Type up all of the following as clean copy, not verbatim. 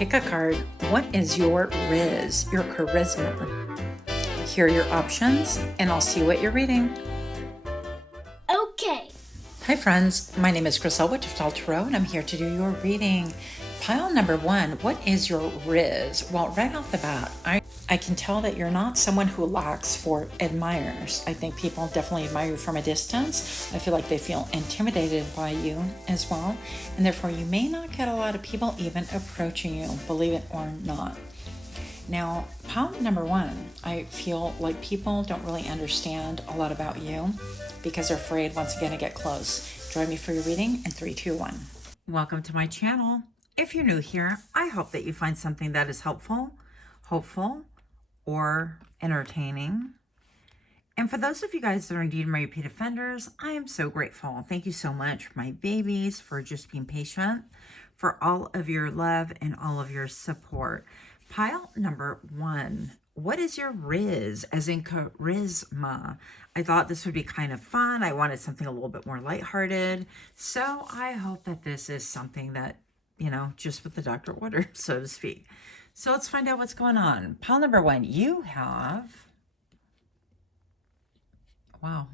Pickacard. What is your RIZZ, your charisma? Here are your options, and I'll see what you're reading. Okay. Hi friends, my name is Crystal with Toughdolltarot, and I'm here to do your reading. Pile number 1, what is your RIZZ? Well, right off the bat, I can tell that you're not someone who lacks for admirers. I think people definitely admire you from a distance. I feel like they feel intimidated by you as well, and therefore you may not get a lot of people even approaching you, believe it or not. Now, pile number 1, I feel like people don't really understand a lot about you because they're afraid once again to get close. Join me for your reading in 3, 2, 1. Welcome to my channel. If you're new here, I hope that you find something that is helpful, hopeful, or entertaining. And for those of you guys that are indeed my repeat offenders, I am so grateful. Thank you so much, my babies, for just being patient, for all of your love and all of your support. Pile number 1, what is your RIZZ, as in charisma? I thought this would be kind of fun. I wanted something a little bit more lighthearted. So I hope that this is something that, just what the doctor ordered, so to speak. So let's find out what's going on. Pile number 1, you have, wow,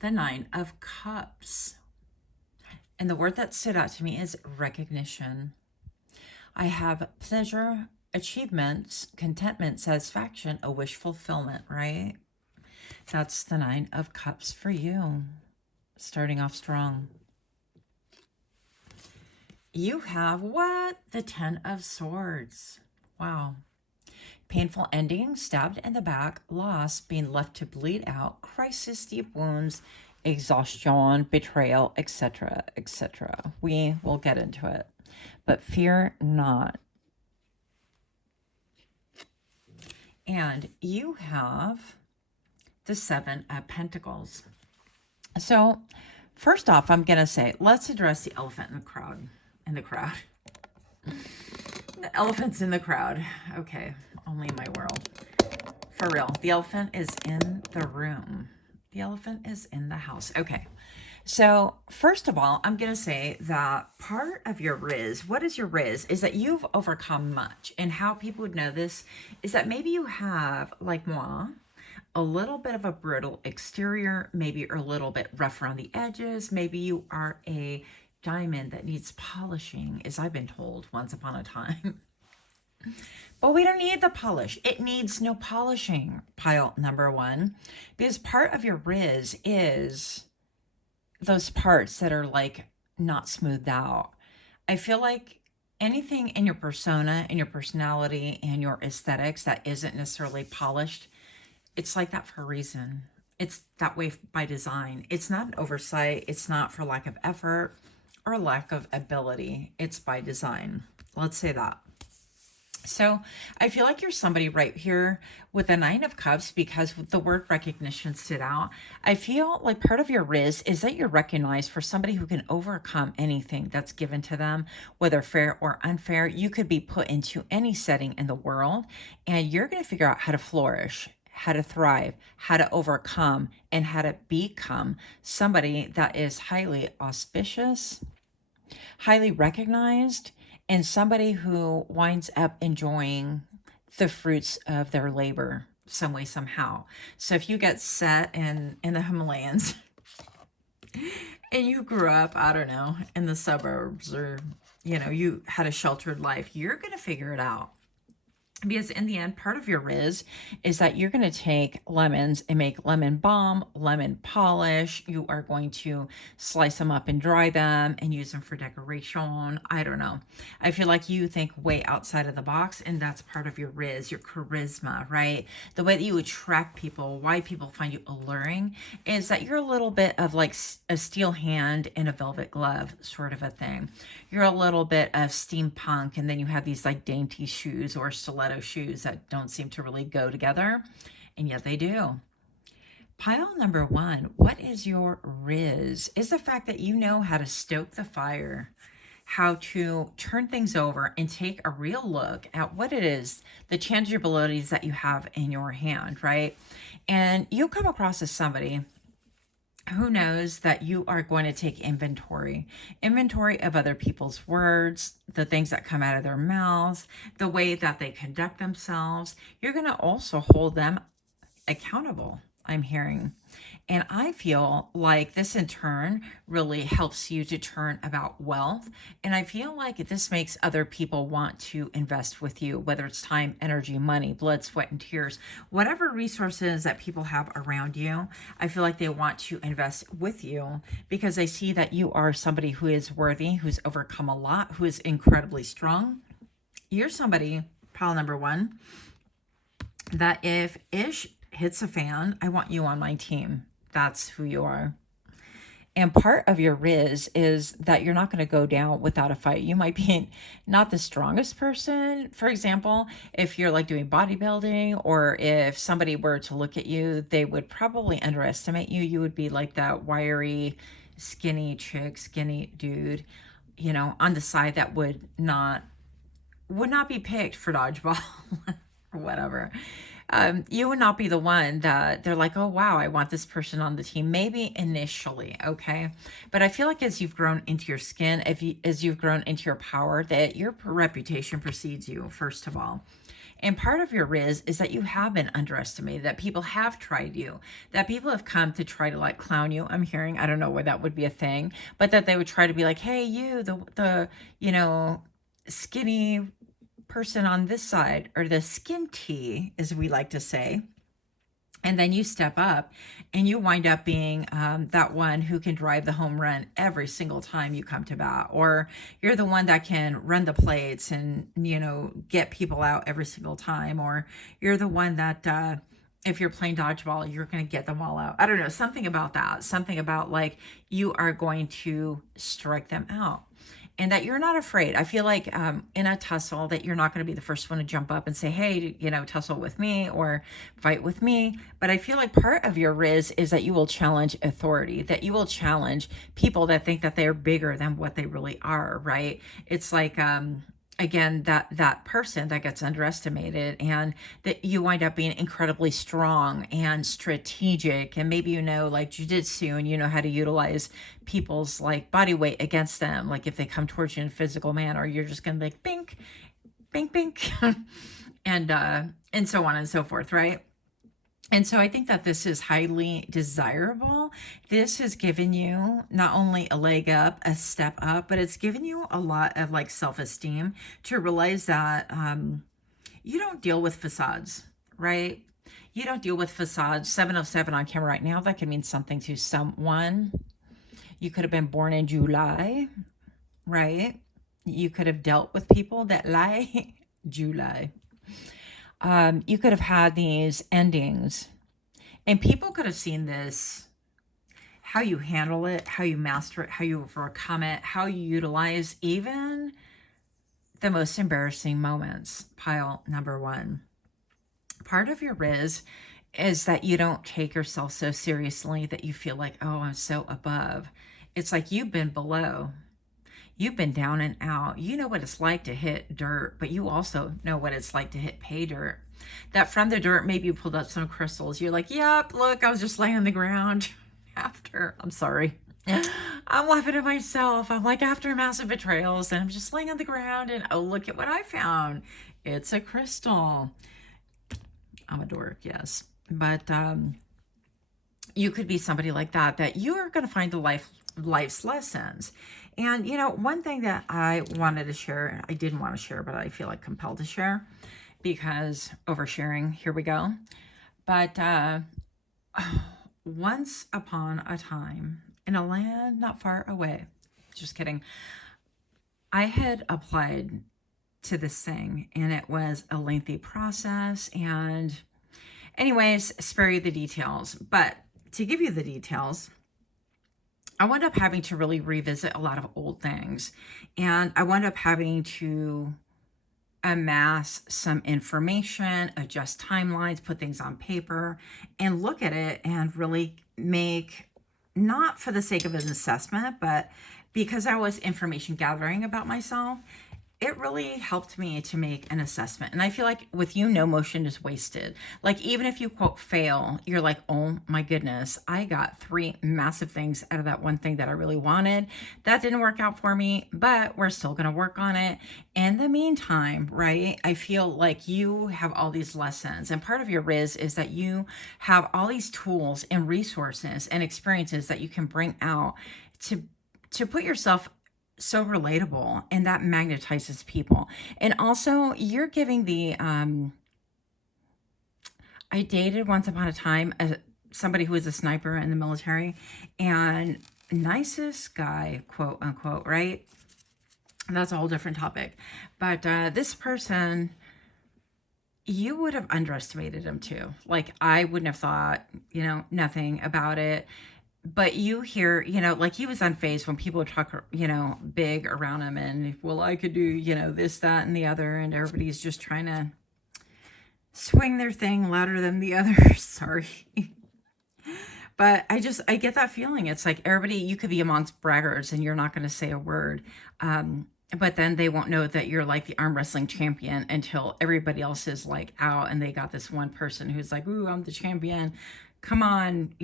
the 9 of Cups. And the word that stood out to me is recognition. I have pleasure, achievements, contentment, satisfaction, a wish fulfillment, right? That's the 9 of Cups for you. Starting off strong. You have what? The 10 of Swords. Wow. Painful ending, stabbed in the back, loss, being left to bleed out, crisis, deep wounds, exhaustion, betrayal, etc., etc. We will get into it. But fear not. And you have the 7 of Pentacles. So first off, I'm going to say, let's address the elephant in the crowd. The elephant's in the crowd. Okay, only in my world. For real, the elephant is in the room. The elephant is in the house. Okay, so first of all, I'm going to say that part of your RIZZ, what is your RIZZ, is that you've overcome much. And how people would know this is that maybe you have, like moi, a little bit of a brittle exterior, maybe you're a little bit rough around the edges, maybe you are a diamond that needs polishing, as I've been told once upon a time. But we don't need the polish. It needs no polishing, pile number 1, because part of your RIZZ is those parts that are like not smoothed out. I feel like anything in your persona and your personality and your aesthetics that isn't necessarily polished, it's like that for a reason. It's that way by design. It's not an oversight. It's not for lack of effort or lack of ability. It's by design. Let's say that. So I feel like you're somebody right here with the 9 of Cups, because the word recognition stood out. I feel like part of your RIZZ is that you're recognized for somebody who can overcome anything that's given to them, whether fair or unfair. You could be put into any setting in the world, and you're going to figure out how to flourish, how to thrive, how to overcome, and how to become somebody that is highly auspicious, highly recognized, and somebody who winds up enjoying the fruits of their labor some way, somehow. So if you get set in the Himalayas and you grew up, I don't know, in the suburbs, or, you had a sheltered life, you're going to figure it out. Because in the end, part of your RIZZ is that you're going to take lemons and make lemon balm, lemon polish. You are going to slice them up and dry them and use them for decoration. I don't know. I feel like you think way outside of the box, and that's part of your RIZZ, your charisma, right? The way that you attract people, why people find you alluring, is that you're a little bit of like a steel hand in a velvet glove sort of a thing. You're a little bit of steampunk, and then you have these like dainty shoes or stiletto shoes that don't seem to really go together, and yet they do. Pile number 1, what is your RIZZ? Is the fact that you know how to stoke the fire, how to turn things over and take a real look at what it is, the tangibilities that you have in your hand, right? And you'll come across as somebody who knows that you are going to take inventory of other people's words, the things that come out of their mouths, the way that they conduct themselves. You're going to also hold them accountable, I'm hearing. And I feel like this in turn really helps you to turn about wealth. And I feel like this makes other people want to invest with you, whether it's time, energy, money, blood, sweat, and tears, whatever resources that people have around you. I feel like they want to invest with you because they see that you are somebody who is worthy, who's overcome a lot, who is incredibly strong. You're somebody, pile number one, that if ish hits a fan, I want you on my team. That's who you are. And part of your RIZZ is that you're not going to go down without a fight. You might be not the strongest person. For example, if you're like doing bodybuilding, or if somebody were to look at you, they would probably underestimate you. You would be like that wiry, skinny chick, skinny dude, you know, on the side that would not be picked for dodgeball or whatever. You would not be the one that they're like, oh, wow, I want this person on the team. Maybe initially, okay? But I feel like as you've grown into your skin, as you've grown into your power, that your reputation precedes you, first of all. And part of your RIZZ is that you have been underestimated, that people have tried you, that people have come to try to like clown you. I'm hearing, I don't know where that would be a thing, but that they would try to be like, hey, you, the you know, skinny person on this side, or the skin tea, as we like to say. And then you step up and you wind up being that one who can drive the home run every single time you come to bat, or you're the one that can run the plates and, you know, get people out every single time, or you're the one that if you're playing dodgeball, you're going to get them all out. I don't know, something about that, something about like you are going to strike them out. And that you're not afraid. I feel like in a tussle that you're not going to be the first one to jump up and say, hey, you know, tussle with me or fight with me. But I feel like part of your RIZZ is that you will challenge authority, that you will challenge people that think that they're bigger than what they really are, right? It's like, again, that person that gets underestimated, and that you wind up being incredibly strong and strategic, and maybe you know like jujitsu, and you know how to utilize people's like body weight against them, like if they come towards you in a physical manner, you're just gonna be like bink bink bink and so on and so forth, right? And so I think that this is highly desirable. This has given you not only a leg up, a step up, but it's given you a lot of like self-esteem to realize that you don't deal with facades, right? You don't deal with facades. 707 on camera right now, that could mean something to someone. You could have been born in July, right? You could have dealt with people that lie. July. You could have had these endings, and people could have seen this, how you handle it, how you master it, how you overcome it, how you utilize even the most embarrassing moments. Pile number one. Part of your RIZZ is that you don't take yourself so seriously that you feel like, oh, I'm so above. It's like you've been below. You've been down and out. You know what it's like to hit dirt, but you also know what it's like to hit pay dirt. That from the dirt, maybe you pulled up some crystals. You're like, yep, look, I was just laying on the ground I'm sorry. I'm laughing at myself. I'm like, after massive betrayals, and I'm just laying on the ground, and oh, look at what I found. It's a crystal. I'm a dork, yes. But you could be somebody like that you are going to find the life's lessons. And, you know, one thing that I wanted to share, I didn't want to share, but I feel like compelled to share because oversharing, here we go. But once upon a time in a land not far away, just kidding, I had applied to this thing, and it was a lengthy process. And anyways, spare you the details. But to give you the details, I wound up having to really revisit a lot of old things. And I wound up having to amass some information, adjust timelines, put things on paper, and look at it and really make, not for the sake of an assessment, but because I was information gathering about myself, it really helped me to make an assessment. And I feel like with you, no motion is wasted. Like, even if you quote fail, you're like, oh my goodness, I got 3 massive things out of that one thing that I really wanted. That didn't work out for me, but we're still going to work on it. In the meantime, right, I feel like you have all these lessons. And part of your RIZZ is that you have all these tools and resources and experiences that you can bring out to put yourself so relatable, and that magnetizes people. And also, you're giving the I dated once upon a time somebody who was a sniper in the military, and nicest guy, quote unquote, right? That's a whole different topic. But this person, you would have underestimated him too. Like, I wouldn't have thought, nothing about it. But you hear, like, he was unfazed when people would talk, big around him, and, well, I could do, this, that, and the other, and everybody's just trying to swing their thing louder than the other. Sorry. But I get that feeling. It's like everybody, you could be amongst braggarts and you're not going to say a word. But then they won't know that you're like the arm wrestling champion until everybody else is like out, and they got this one person who's like, ooh, I'm the champion. Come on,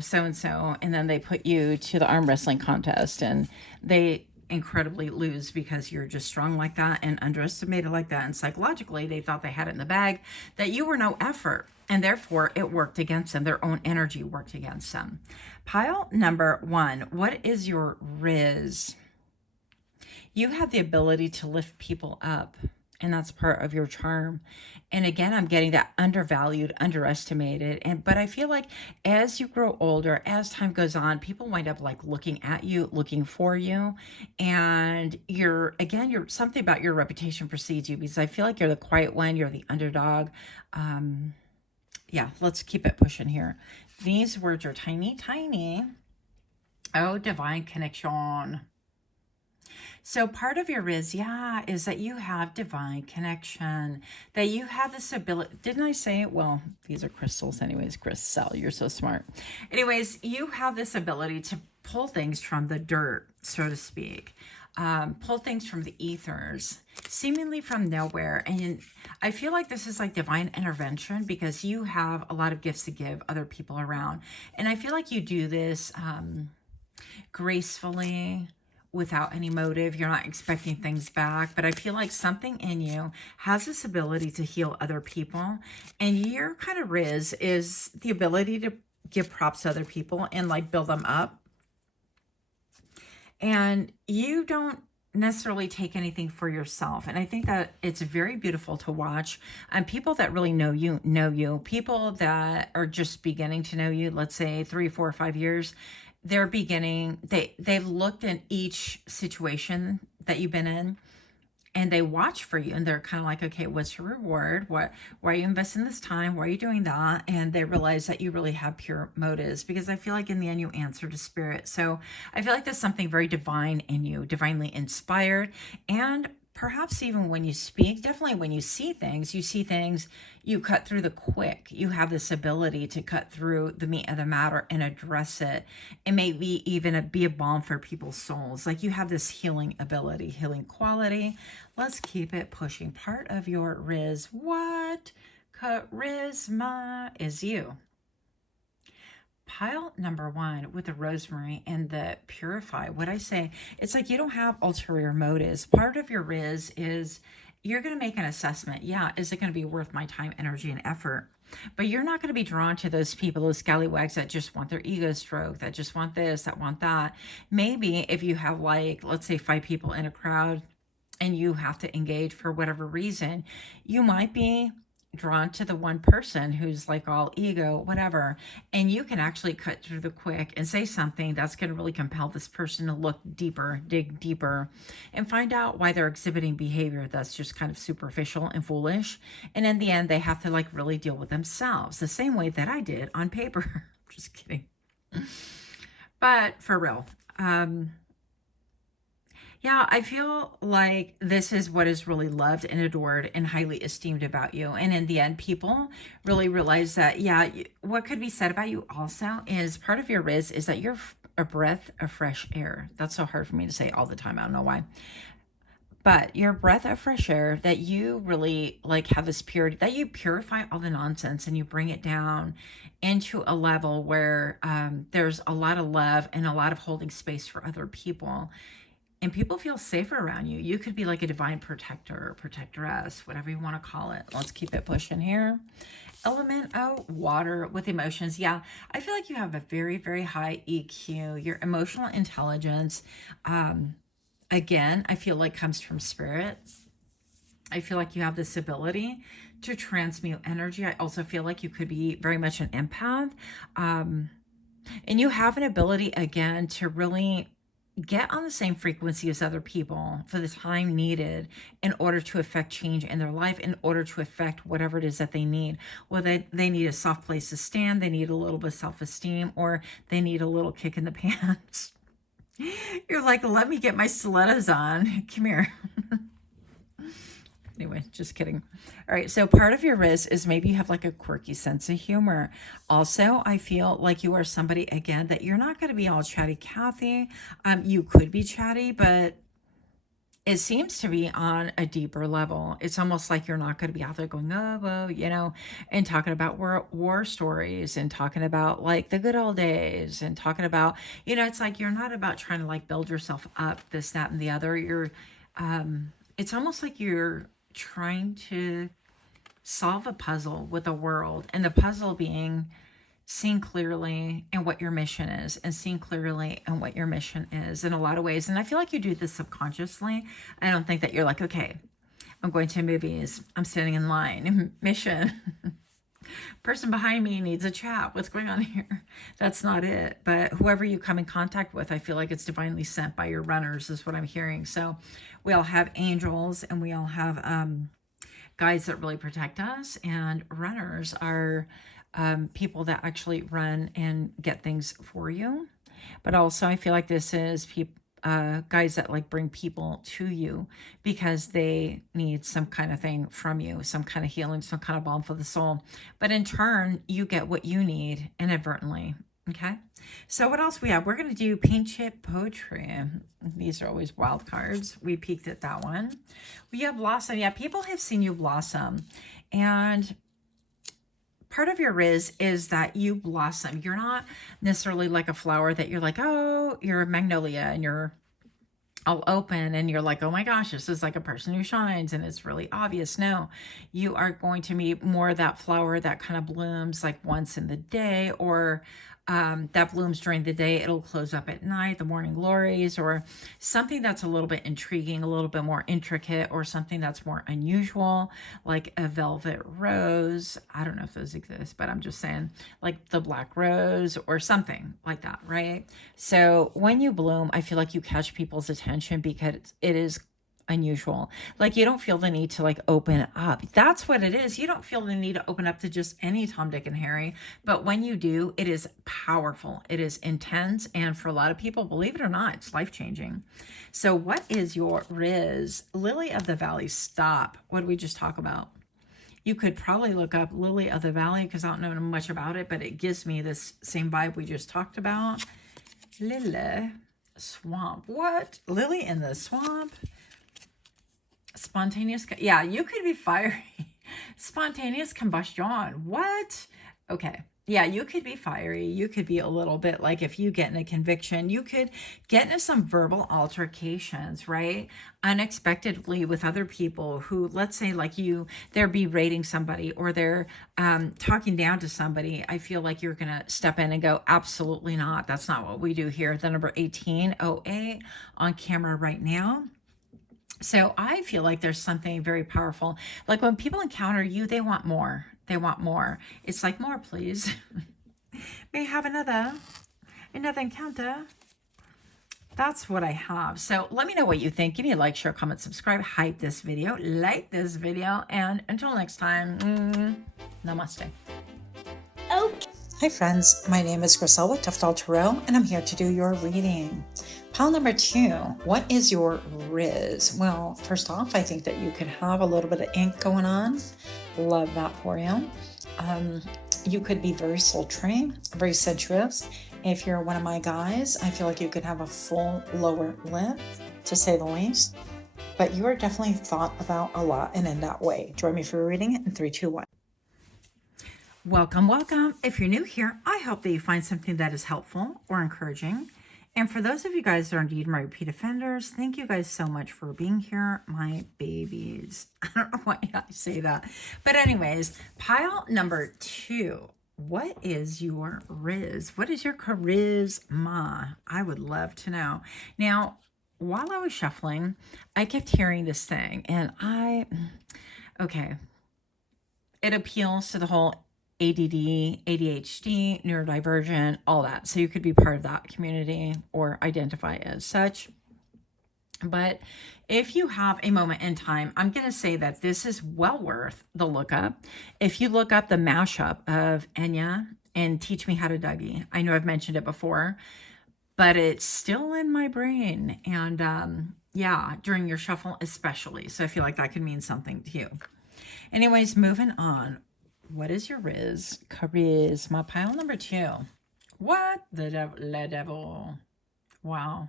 so-and-so. And then they put you to the arm wrestling contest, and they incredibly lose because you're just strong like that and underestimated like that. And psychologically, they thought they had it in the bag, that you were no effort. And therefore, it worked against them. Their own energy worked against them. Pile number 1, what is your RIZZ? You have the ability to lift people up, and that's part of your charm. And again, I'm getting that undervalued, underestimated. But I feel like as you grow older, as time goes on, people wind up like looking at you, looking for you. And you're something about your reputation precedes you, because I feel like you're the quiet one, you're the underdog. Yeah, let's keep it pushing here. These words are tiny, tiny. Oh, divine connection. So part of your RIZZ, is that you have divine connection, that you have this ability. Didn't I say it? Well, these are crystals anyways. Crystal, you're so smart. Anyways, you have this ability to pull things from the dirt, so to speak. Pull things from the ethers, seemingly from nowhere. And I feel like this is like divine intervention, because you have a lot of gifts to give other people around. And I feel like you do this gracefully, without any motive. You're not expecting things back, but I feel like something in you has this ability to heal other people. And your kind of RIZZ is the ability to give props to other people and like build them up. And you don't necessarily take anything for yourself. And I think that it's very beautiful to watch. And people that really know you, people that are just beginning to know you, let's say 3, 4, 5 years, they're beginning, they've looked at each situation that you've been in, and they watch for you, and they're kind of like, okay, what's your reward? Why are you investing this time? Why are you doing that? And they realize that you really have pure motives, because I feel like in the end you answer to spirit. So I feel like there's something very divine in you, divinely inspired. And perhaps even when you speak, definitely when you see things, you cut through the quick. You have this ability to cut through the meat of the matter and address it, and maybe even be a balm for people's souls. Like, you have this healing ability, healing quality. Let's keep it pushing. Part of your RIZZ, what charisma is you? Pile number 1 with the rosemary and the purify. What I say, it's like you don't have ulterior motives. Part of your RIZZ is you're going to make an assessment. Yeah, is it going to be worth my time, energy, and effort? But you're not going to be drawn to those people, those scallywags that just want their ego stroked, that just want this, that want that. Maybe if you have, like, let's say 5 people in a crowd and you have to engage for whatever reason, you might be drawn to the one person who's like all ego, whatever, and you can actually cut through the quick and say something that's going to really compel this person to look deeper, dig deeper, and find out why they're exhibiting behavior that's just kind of superficial and foolish. And in the end, they have to like really deal with themselves the same way that I did on paper. Just kidding. But for real, yeah, I feel like this is what is really loved and adored and highly esteemed about you. And in the end, people really realize that, yeah, what could be said about you also is part of your RIZZ is that you're a breath of fresh air. That's so hard for me to say all the time. I don't know why. but your breath of fresh air, that you really like have this purity, that you purify all the nonsense and you bring it down into a level where there's a lot of love and a lot of holding space for other people. And people feel safer around you. You could be like a divine protector or protectoress, whatever you want to call it. Let's keep it pushing here. Element of water with emotions. Yeah, I feel like you have a very, very high EQ. Your emotional intelligence, again, I feel like comes from spirit. I feel like you have this ability to transmute energy. I also feel like you could be very much an empath. And you have an ability, again, to really get on the same frequency as other people for the time needed in order to affect change in their life, in order to affect whatever it is that they need. Whether they need a soft place to stand, they need a little bit of self-esteem, or they need a little kick in the pants. You're like, let me get my stilettos on. Come here. Anyway, just kidding. All right, so part of your RIZZ is maybe you have like a quirky sense of humor. Also, I feel like you are somebody, again, that you're not going to be all chatty Cathy. You could be chatty, but it seems to be on a deeper level. It's almost like you're not going to be out there going, oh, well, you know, and talking about war stories and talking about like the good old days and talking about, you know, it's like you're not about trying to like build yourself up, this, that, and the other. You're, it's almost like you're trying to solve a puzzle with the world, and the puzzle being seeing clearly in what your mission is, and seeing clearly in what your mission is in a lot of ways. And I feel like you do this subconsciously. I don't think that you're like, okay, I'm going to movies, I'm standing in line, mission, person behind me needs a chat, what's going on here? That's not it. But whoever you come in contact with, I feel like it's divinely sent by your runners, is what I'm hearing. So we all have angels, and we all have guides that really protect us, and runners are people that actually run and get things for you. But also I feel like this is guys that like bring people to you because they need some kind of thing from you, some kind of healing, some kind of balm for the soul. But in turn, you get what you need inadvertently. Okay, so what else we have? We're going to do paint chip poetry. These are always wild cards. We peeked at that one. We have blossom. Yeah, people have seen you blossom. And part of your RIZZ is that you blossom. You're not necessarily like a flower that you're like, oh, you're a magnolia and you're all open and you're like, oh my gosh, this is like a person who shines and it's really obvious. No, you are going to be more that flower that kind of blooms like once in the day, or that blooms during the day. It'll close up at night, the morning glories, or something that's a little bit intriguing, a little bit more intricate, or something that's more unusual, like a velvet rose. I don't know if those exist, but I'm just saying, like the black rose or something like that, right? So when you bloom, I feel like you catch people's attention because it is unusual. Like you don't feel the need to like open up. That's what it is. You don't feel the need to open up to just any Tom, Dick, and Harry. But when you do, it is powerful. It is intense. And for a lot of people, believe it or not, it's life-changing. So what is your RIZZ? Lily of the Valley. Stop. What did we just talk about? You could probably look up Lily of the Valley because I don't know much about it, but it gives me this same vibe we just talked about. Lily swamp. What? Lily in the swamp? Spontaneous, yeah, you could be fiery. Spontaneous combustion. What? Okay. Yeah, you could be fiery. You could be a little bit like, if you get in a conviction, you could get into some verbal altercations, right? Unexpectedly with other people who, let's say like they're berating somebody, or they're talking down to somebody. I feel like you're going to step in and go, absolutely not. That's not what we do here. The number 1808 on camera right now. So I feel like there's something very powerful. Like when people encounter you, they want more. They want more. It's like, more, please. May I have another encounter? That's what I have. So let me know what you think. Give me a like, share, comment, subscribe, hype this video, like this video, and until next time, namaste. Okay. Hi friends, my name is Griselle with Toughdolltarot, and I'm here to do your reading. Pile number 2, what is your RIZZ? Well, first off, I think that you could have a little bit of ink going on. Love that for you. You could be very sultry, very sensuous. If you're one of my guys, I feel like you could have a full lower lip, to say the least. but you are definitely thought about a lot and in that way. Join me for a reading in 3, 2, 1. Welcome, welcome. If you're new here, I hope that you find something that is helpful or encouraging. And for those of you guys that are indeed my repeat offenders, thank you guys so much for being here, my babies. I don't know why I say that. But anyways, pile number 2. What is your RIZZ? What is your charisma? I would love to know. Now, while I was shuffling, I kept hearing this thing, and okay, it appeals to the whole ADD, ADHD, neurodivergent, all that. So you could be part of that community or identify as such. But if you have a moment in time, I'm going to say that this is well worth the look up. If you look up the mashup of Enya and Teach Me How to Dougie, I know I've mentioned it before, but it's still in my brain. And yeah, during your shuffle especially. So I feel like that could mean something to you. Anyways, moving on. What is your RIZZ? Charisma. Pile number 2. What the devil? Wow.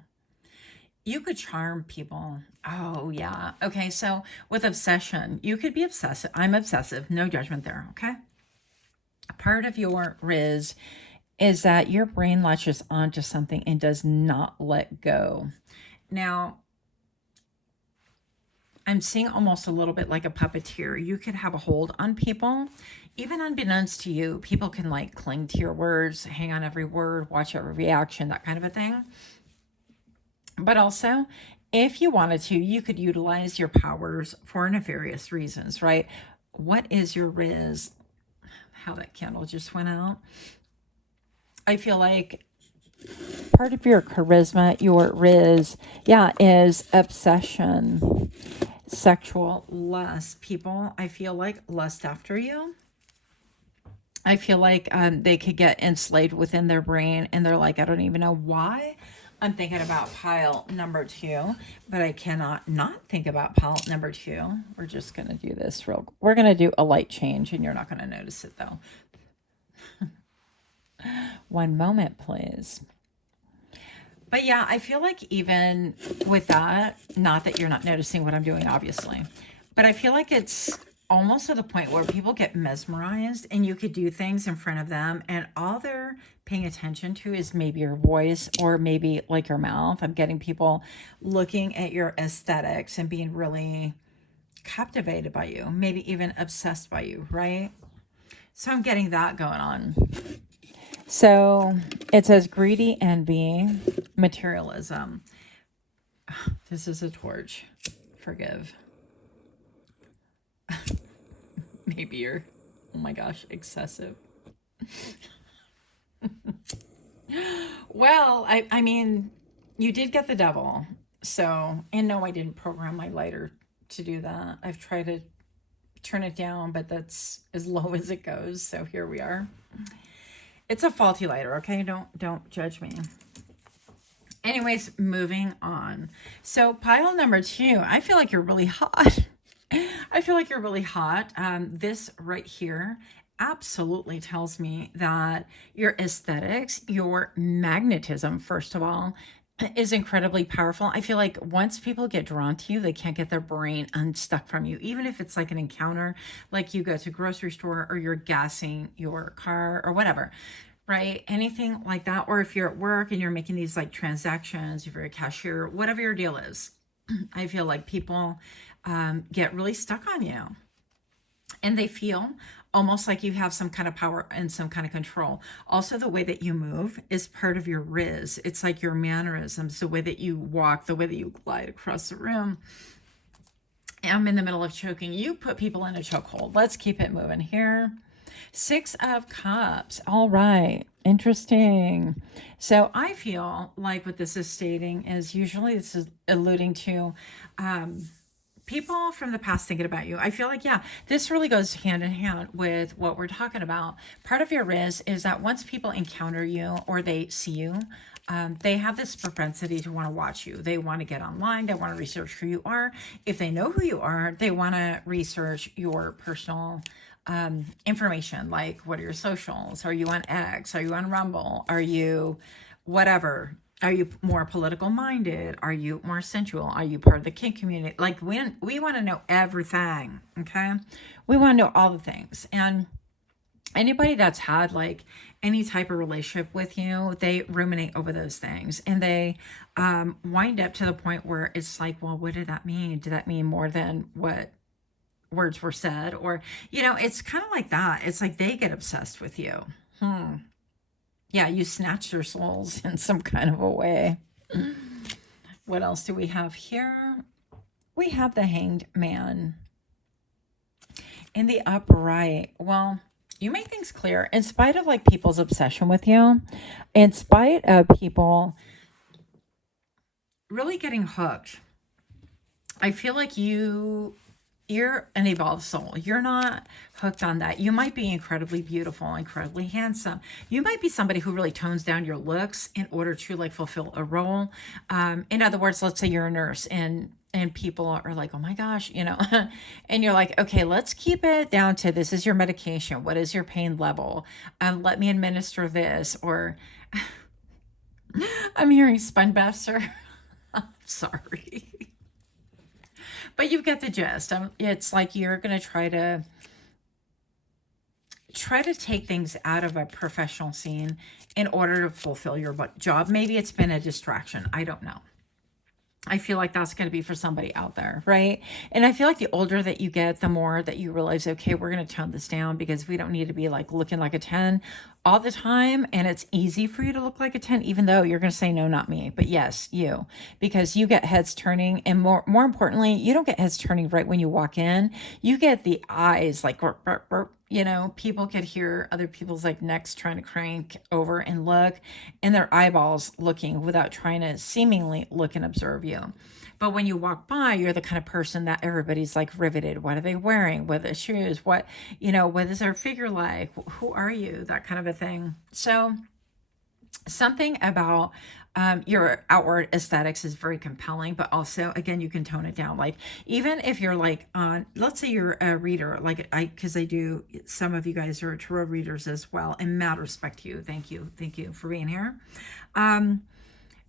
You could charm people. Oh, yeah. Okay, so with obsession, you could be obsessive. I'm obsessive. No judgment there, okay? Part of your RIZZ is that your brain latches onto something and does not let go. Now, I'm seeing almost a little bit like a puppeteer. You could have a hold on people. Even unbeknownst to you, people can like cling to your words, hang on every word, watch every reaction, that kind of a thing. But also, if you wanted to, you could utilize your powers for nefarious reasons, right? What is your RIZZ? How that candle just went out. I feel like part of your charisma, your RIZZ, is obsession, sexual lust. People, I feel like, lust after you. I feel like they could get enslaved within their brain and they're like, I don't even know why I'm thinking about pile number 2, but I cannot not think about pile number 2. We're just going to do this we're going to do a light change and you're not going to notice it though. One moment, please. But yeah, I feel like even with that, not that you're not noticing what I'm doing, obviously, but I feel like it's almost to the point where people get mesmerized and you could do things in front of them and all they're paying attention to is maybe your voice or maybe like your mouth. I'm getting people looking at your aesthetics and being really captivated by you, maybe even obsessed by you, right? So I'm getting that going on. So it says greedy envy, materialism. This is a torch. Forgive. Maybe you're, oh my gosh, excessive. Well, I mean, you did get the devil. So, and no, I didn't program my lighter to do that. I've tried to turn it down, but that's as low as it goes. So here we are. It's a faulty lighter, okay? Don't judge me. Anyways, moving on. So pile number 2, I feel like you're really hot. I feel like you're really hot. This right here absolutely tells me that your aesthetics, your magnetism, first of all, is incredibly powerful. I feel like once people get drawn to you, they can't get their brain unstuck from you. Even if it's like an encounter, like you go to a grocery store or you're gassing your car or whatever, right? Anything like that. Or if you're at work and you're making these like transactions, if you're a cashier, whatever your deal is, I feel like people get really stuck on you and they feel almost like you have some kind of power and some kind of control. Also, the way that you move is part of your RIZZ. It's like your mannerisms, the way that you walk, the way that you glide across the room. I'm in the middle of choking. You put people in a chokehold. Let's keep it moving here. 6 of Cups. All right. Interesting. So I feel like what this is stating is usually this is alluding to people from the past thinking about you. I feel like, yeah, this really goes hand in hand with what we're talking about. Part of your RIZZ is that once people encounter you or they see you, they have this propensity to want to watch you. They want to get online. They want to research who you are. If they know who you are, they want to research your personal information, like what are your socials? Are you on X? Are you on Rumble? Are you whatever? Are you more political minded? Are you more sensual? Are you part of the kink community? Like we want to know everything, okay? We want to know all the things. And anybody that's had like any type of relationship with you, they ruminate over those things, and they wind up to the point where it's like, well, what did that mean? Did that mean more than what words were said? Or, it's kind of like that. It's like they get obsessed with you. Yeah, you snatch their souls in some kind of a way. What else do we have here? We have the Hanged Man in the upright. Well, you make things clear in spite of like people's obsession with you, in spite of people really getting hooked. I feel like you're an evolved soul. You're not hooked on that. You might be incredibly beautiful, incredibly handsome. You might be somebody who really tones down your looks in order to like fulfill a role. In other words, let's say you're a nurse and people are like, oh my gosh, and you're like, okay, let's keep it down to this is your medication. What is your pain level? Let me administer this. Or I'm hearing spun bath, sir. I'm sorry. But you get the gist. It's like you're going to try to take things out of a professional scene in order to fulfill your job. Maybe it's been a distraction. I don't know. I feel like that's going to be for somebody out there, right? And I feel like the older that you get, the more that you realize, okay, we're going to tone this down because we don't need to be like looking like a 10 all the time. And it's easy for you to look like a 10, even though you're going to say, no, not me, but yes, you, because you get heads turning. And more importantly, you don't get heads turning right when you walk in. You get the eyes like, burp, burp, burp. People could hear other people's like necks trying to crank over and look, and their eyeballs looking without trying to seemingly look and observe you. But when you walk by, you're the kind of person that everybody's like riveted. What are they wearing? What are the shoes? What is their figure like? Who are you? That kind of a thing. So something about your outward aesthetics is very compelling, but also, again, you can tone it down. Like, even if you're like on, let's say you're a reader, like because I do, some of you guys are tarot readers as well, and mad respect to you. Thank you for being here.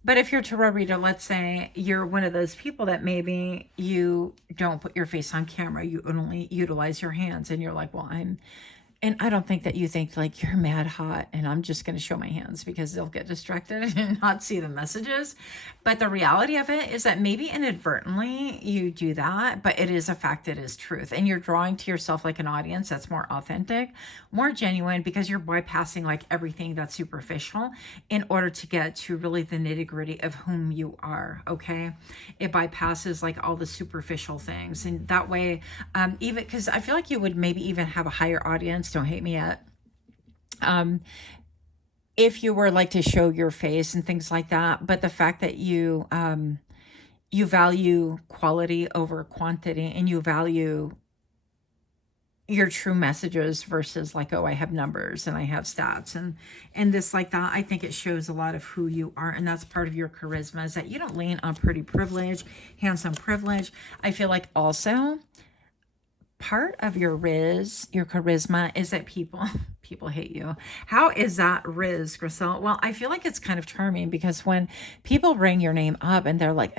But if you're a tarot reader, let's say you're one of those people that maybe you don't put your face on camera, you only utilize your hands, and you're like, well, and I don't think that you think like you're mad hot and I'm just going to show my hands because they'll get distracted and not see the messages. But the reality of it is that maybe inadvertently you do that, but it is a fact, it is truth. And you're drawing to yourself like an audience that's more authentic, more genuine, because you're bypassing like everything that's superficial in order to get to really the nitty gritty of whom you are. Okay. It bypasses like all the superficial things. And that way, even because I feel like you would maybe even have a higher audience. Don't hate me yet. If you were like to show your face and things like that, but the fact that you value quality over quantity, and you value your true messages versus like, oh, I have numbers and I have stats and this like that, I think it shows a lot of who you are. And that's part of your charisma, is that you don't lean on pretty privilege, handsome privilege. I feel like also part of your RIZZ, your charisma, is that people hate you. How is that RIZZ, Griselle? Well, I feel like it's kind of charming, because when people bring your name up and they're like,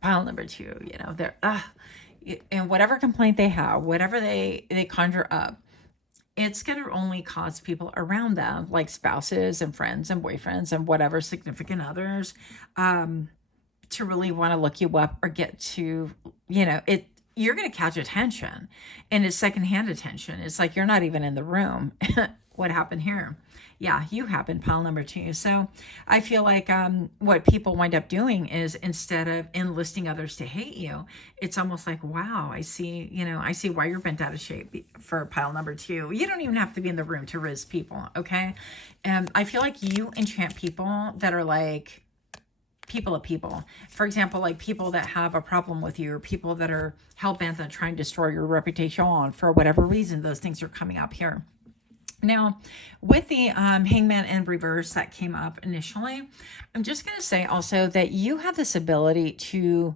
pile number 2, they're, and whatever complaint they have, whatever they conjure up, it's going to only cause people around them, like spouses and friends and boyfriends and whatever significant others, to really want to look you up or get to, you're going to catch attention, and it's secondhand attention. It's like you're not even in the room. What happened here? Yeah, you happened, pile number 2. So I feel like what people wind up doing is, instead of enlisting others to hate you, it's almost like, wow, I see why you're bent out of shape for pile number 2. You don't even have to be in the room to RIZZ people, okay? And I feel like you enchant people that are like, people of people. For example, like people that have a problem with you, or people that are hell-bent on trying to destroy your reputation for whatever reason. Those things are coming up here. Now, with the hangman in reverse that came up initially, I'm just going to say also that you have this ability to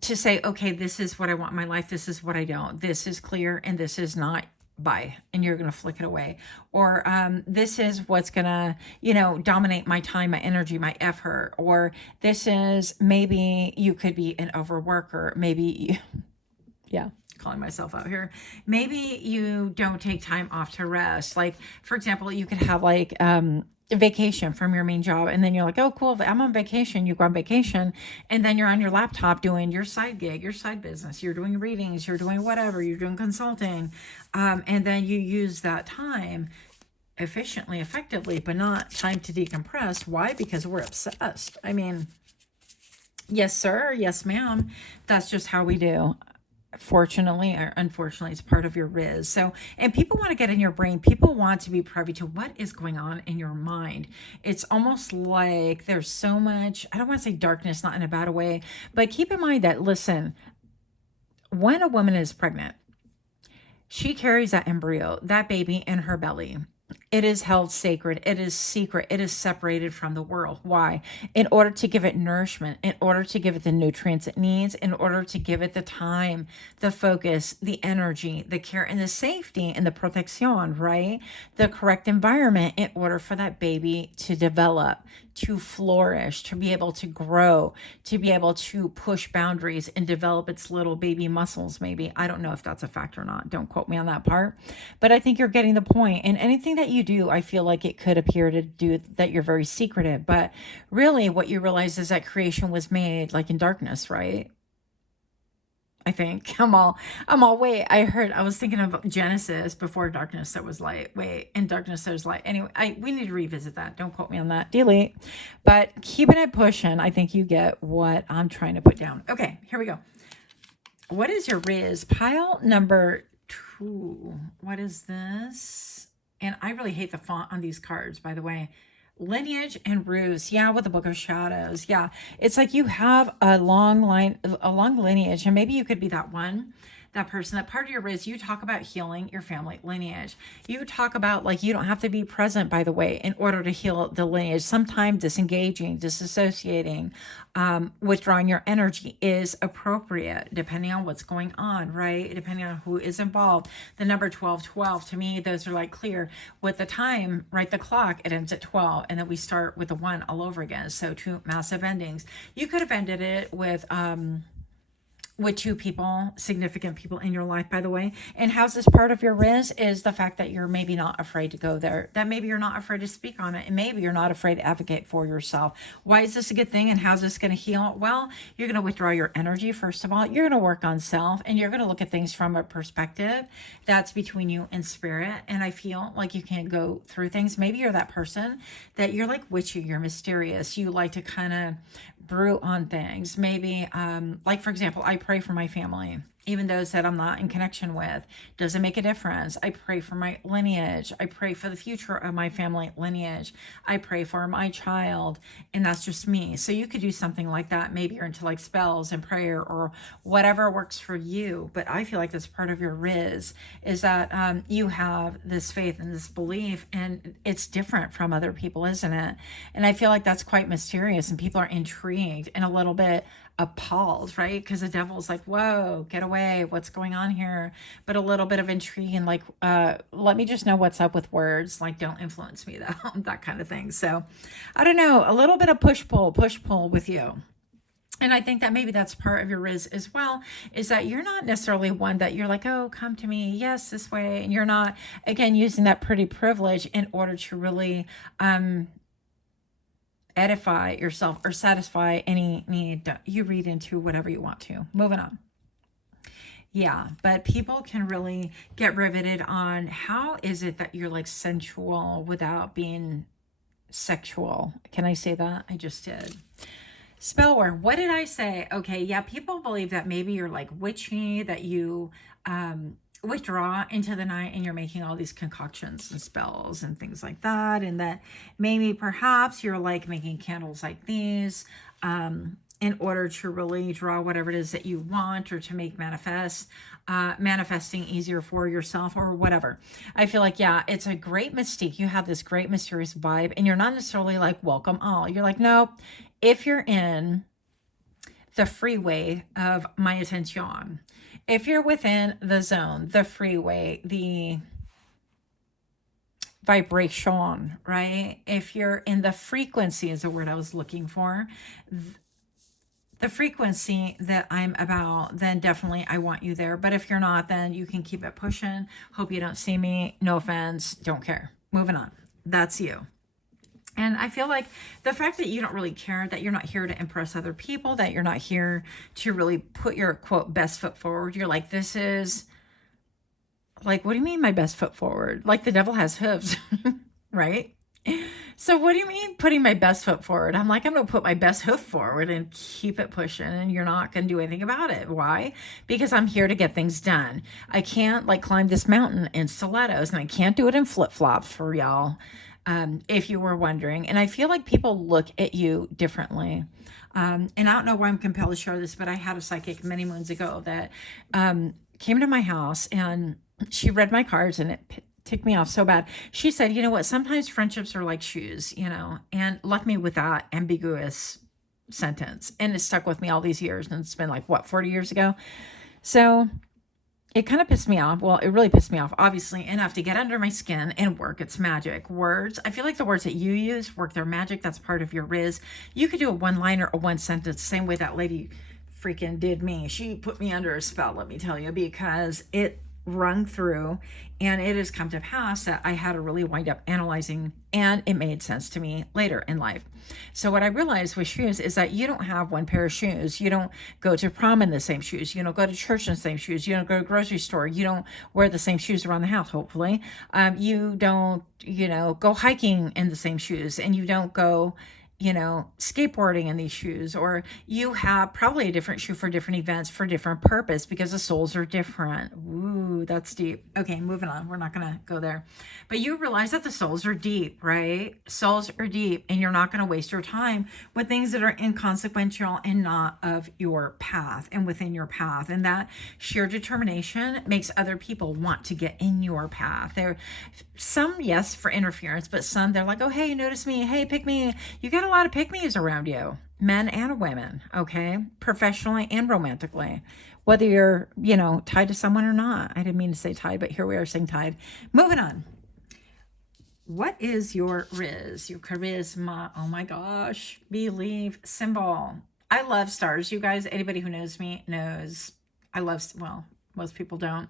say, okay, this is what I want in my life. This is what I don't. This is clear and this is not bye, and you're going to flick it away. Or this is what's going to, dominate my time, my energy, my effort. Or this is, maybe you could be an overworker. Maybe, yeah, calling myself out here. Maybe you don't take time off to rest. Like, for example, you could have like, a vacation from your main job, and then you're like, oh cool, I'm on vacation. You go on vacation, and then you're on your laptop doing your side gig, your side business, you're doing readings, you're doing whatever, you're doing consulting, and then you use that time efficiently, effectively, but not time to decompress. Why? Because we're obsessed. I mean, yes sir, yes ma'am, that's just how we do. Fortunately or unfortunately, it's part of your RIZZ. So, and people want to get in your brain. People want to be privy to what is going on in your mind. It's almost like there's so much, I don't want to say darkness, not in a bad way, but keep in mind that, listen, when a woman is pregnant, she carries that embryo, that baby in her belly. It is held sacred. It is secret. It is separated from the world. Why? In order to give it nourishment, in order to give it the nutrients it needs, in order to give it the time, the focus, the energy, the care, and the safety and the protection, right? The correct environment in order for that baby to develop, to flourish, to be able to grow, to be able to push boundaries and develop its little baby muscles, maybe. I don't know if that's a fact or not. Don't quote me on that part. But I think you're getting the point. And anything that you do, I feel like it could appear to do that you're very secretive. But really what you realize is that creation was made like in darkness, right? I think wait, I was thinking of Genesis, before darkness there was light. Wait, in darkness there's light. Anyway, we need to revisit that. Don't quote me on that. Delete. But keeping it pushing, I think you get what I'm trying to put down. Okay, here we go. What is your RIZZ? Pile number 2. What is this? And I really hate the font on these cards, by the way. Lineage and ruse. Yeah, with the Book of Shadows. Yeah, it's like you have a long lineage, and maybe you could be that person, that part of your RIZZ. You talk about healing your family lineage. You talk about, like, you don't have to be present, by the way, in order to heal the lineage. Sometimes disengaging, disassociating, withdrawing your energy is appropriate depending on what's going on, right? Depending on who is involved. The number 1212, to me, those are like clear. With the time, right, the clock, it ends at 12, and then we start with the 1 all over again. So 2 massive endings. You could have ended it with 2 people, significant people in your life, by the way. And how's this part of your RIZZ is the fact that you're maybe not afraid to go there, that maybe you're not afraid to speak on it, and maybe you're not afraid to advocate for yourself. Why is this a good thing, and how's this going to heal? Well, you're going to withdraw your energy, first of all. You're going to work on self, and you're going to look at things from a perspective that's between you and spirit. And I feel like you can go through things. Maybe you're that person that you're like witchy, you're mysterious. You like to kind of brew on things. Maybe, like, for example, I pray for my family, even those that I'm not in connection with. Doesn't make a difference. I pray for my lineage. I pray for the future of my family lineage. I pray for my child, and that's just me. So you could do something like that. Maybe you're into like spells and prayer or whatever works for you. But I feel like that's part of your RIZZ, is that you have this faith and this belief, and it's different from other people, isn't it? And I feel like that's quite mysterious, and people are intrigued and a little bit appalled, right? Because the devil's like, whoa, get away, what's going on here? But a little bit of intrigue and like, let me just know what's up with words, like, don't influence me though, that kind of thing. So I don't know, a little bit of push pull with you. And I think that maybe that's part of your RIZZ as well, is that you're not necessarily one that you're like, oh, come to me, yes, this way. And you're not, again, using that pretty privilege in order to really edify yourself or satisfy any need. You read into whatever you want to. Moving on. Yeah, but people can really get riveted on how is it that you're like sensual without being sexual. Can I say that? I just did. Spell word. What did I say? Okay, yeah, people believe that maybe you're like witchy, that you withdraw into the night and you're making all these concoctions and spells and things like that, and that maybe perhaps you're like making candles like these in order to really draw whatever it is that you want, or to make manifesting easier for yourself or whatever. I feel like, yeah, it's a great mystique. You have this great mysterious vibe, and you're not necessarily like welcome all. You're like, no, if you're in the freeway of my attention, if you're within the zone, the freeway, the vibration, right? If you're in the frequency is the word I was looking for, the frequency that I'm about, then definitely I want you there. But if you're not, then you can keep it pushing. Hope you don't see me. No offense. Don't care. Moving on. That's you. And I feel like the fact that you don't really care, that you're not here to impress other people, that you're not here to really put your quote best foot forward. You're like, this is like, what do you mean my best foot forward? Like the devil has hooves, right? So what do you mean putting my best foot forward? I'm like, I'm going to put my best hoof forward and keep it pushing, and you're not going to do anything about it. Why? Because I'm here to get things done. I can't like climb this mountain in stilettos, and I can't do it in flip-flops for y'all, if you were wondering. And I feel like people look at you differently. And I don't know why I'm compelled to share this, but I had a psychic many moons ago that came to my house, and she read my cards, and it ticked me off so bad. She said, you know what, sometimes friendships are like shoes, you know, and left me with that ambiguous sentence. And it stuck with me all these years. And it's been like, what, 40 years ago? So it kind of pissed me off. Well, it really pissed me off, obviously, enough to get under my skin and work its magic. Words, I feel like the words that you use work their magic. That's part of your RIZZ. You could do a one-liner or one sentence, same way that lady freaking did me. She put me under a spell, let me tell you, because it rung through, and it has come to pass that I had to really wind up analyzing, and it made sense to me later in life. So what I realized with shoes is that you don't have one pair of shoes. You don't go to prom in the same shoes. You don't go to church in the same shoes. You don't go to the grocery store. You don't wear the same shoes around the house, hopefully. You don't, go hiking in the same shoes, and you don't go skateboarding in these shoes, or you have probably a different shoe for different events for different purpose, because the soles are different. Ooh, that's deep. Okay, moving on. We're not going to go there. But you realize that the soles are deep, right? Soles are deep, and you're not going to waste your time with things that are inconsequential and not of your path and within your path. And that sheer determination makes other people want to get in your path. There, some, yes, for interference, but some, they're like, oh, hey, notice me. Hey, pick me. You got a lot of pick-me's around you, men and women, okay? Professionally and romantically, whether you're, tied to someone or not. I didn't mean to say tied, but here we are saying tied. Moving on. What is your RIZZ, your charisma? Oh my gosh. Believe symbol. I love stars, you guys. Anybody who knows me knows I love, well, most people don't.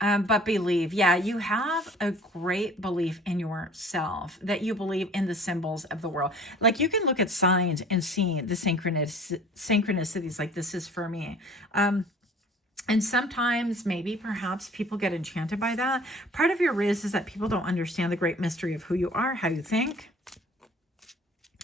But believe, yeah, you have a great belief in yourself, that you believe in the symbols of the world. Like you can look at signs and see the synchronicities, like this is for me. And sometimes maybe perhaps people get enchanted by that. Part of your RIZZ is that people don't understand the great mystery of who you are, how you think,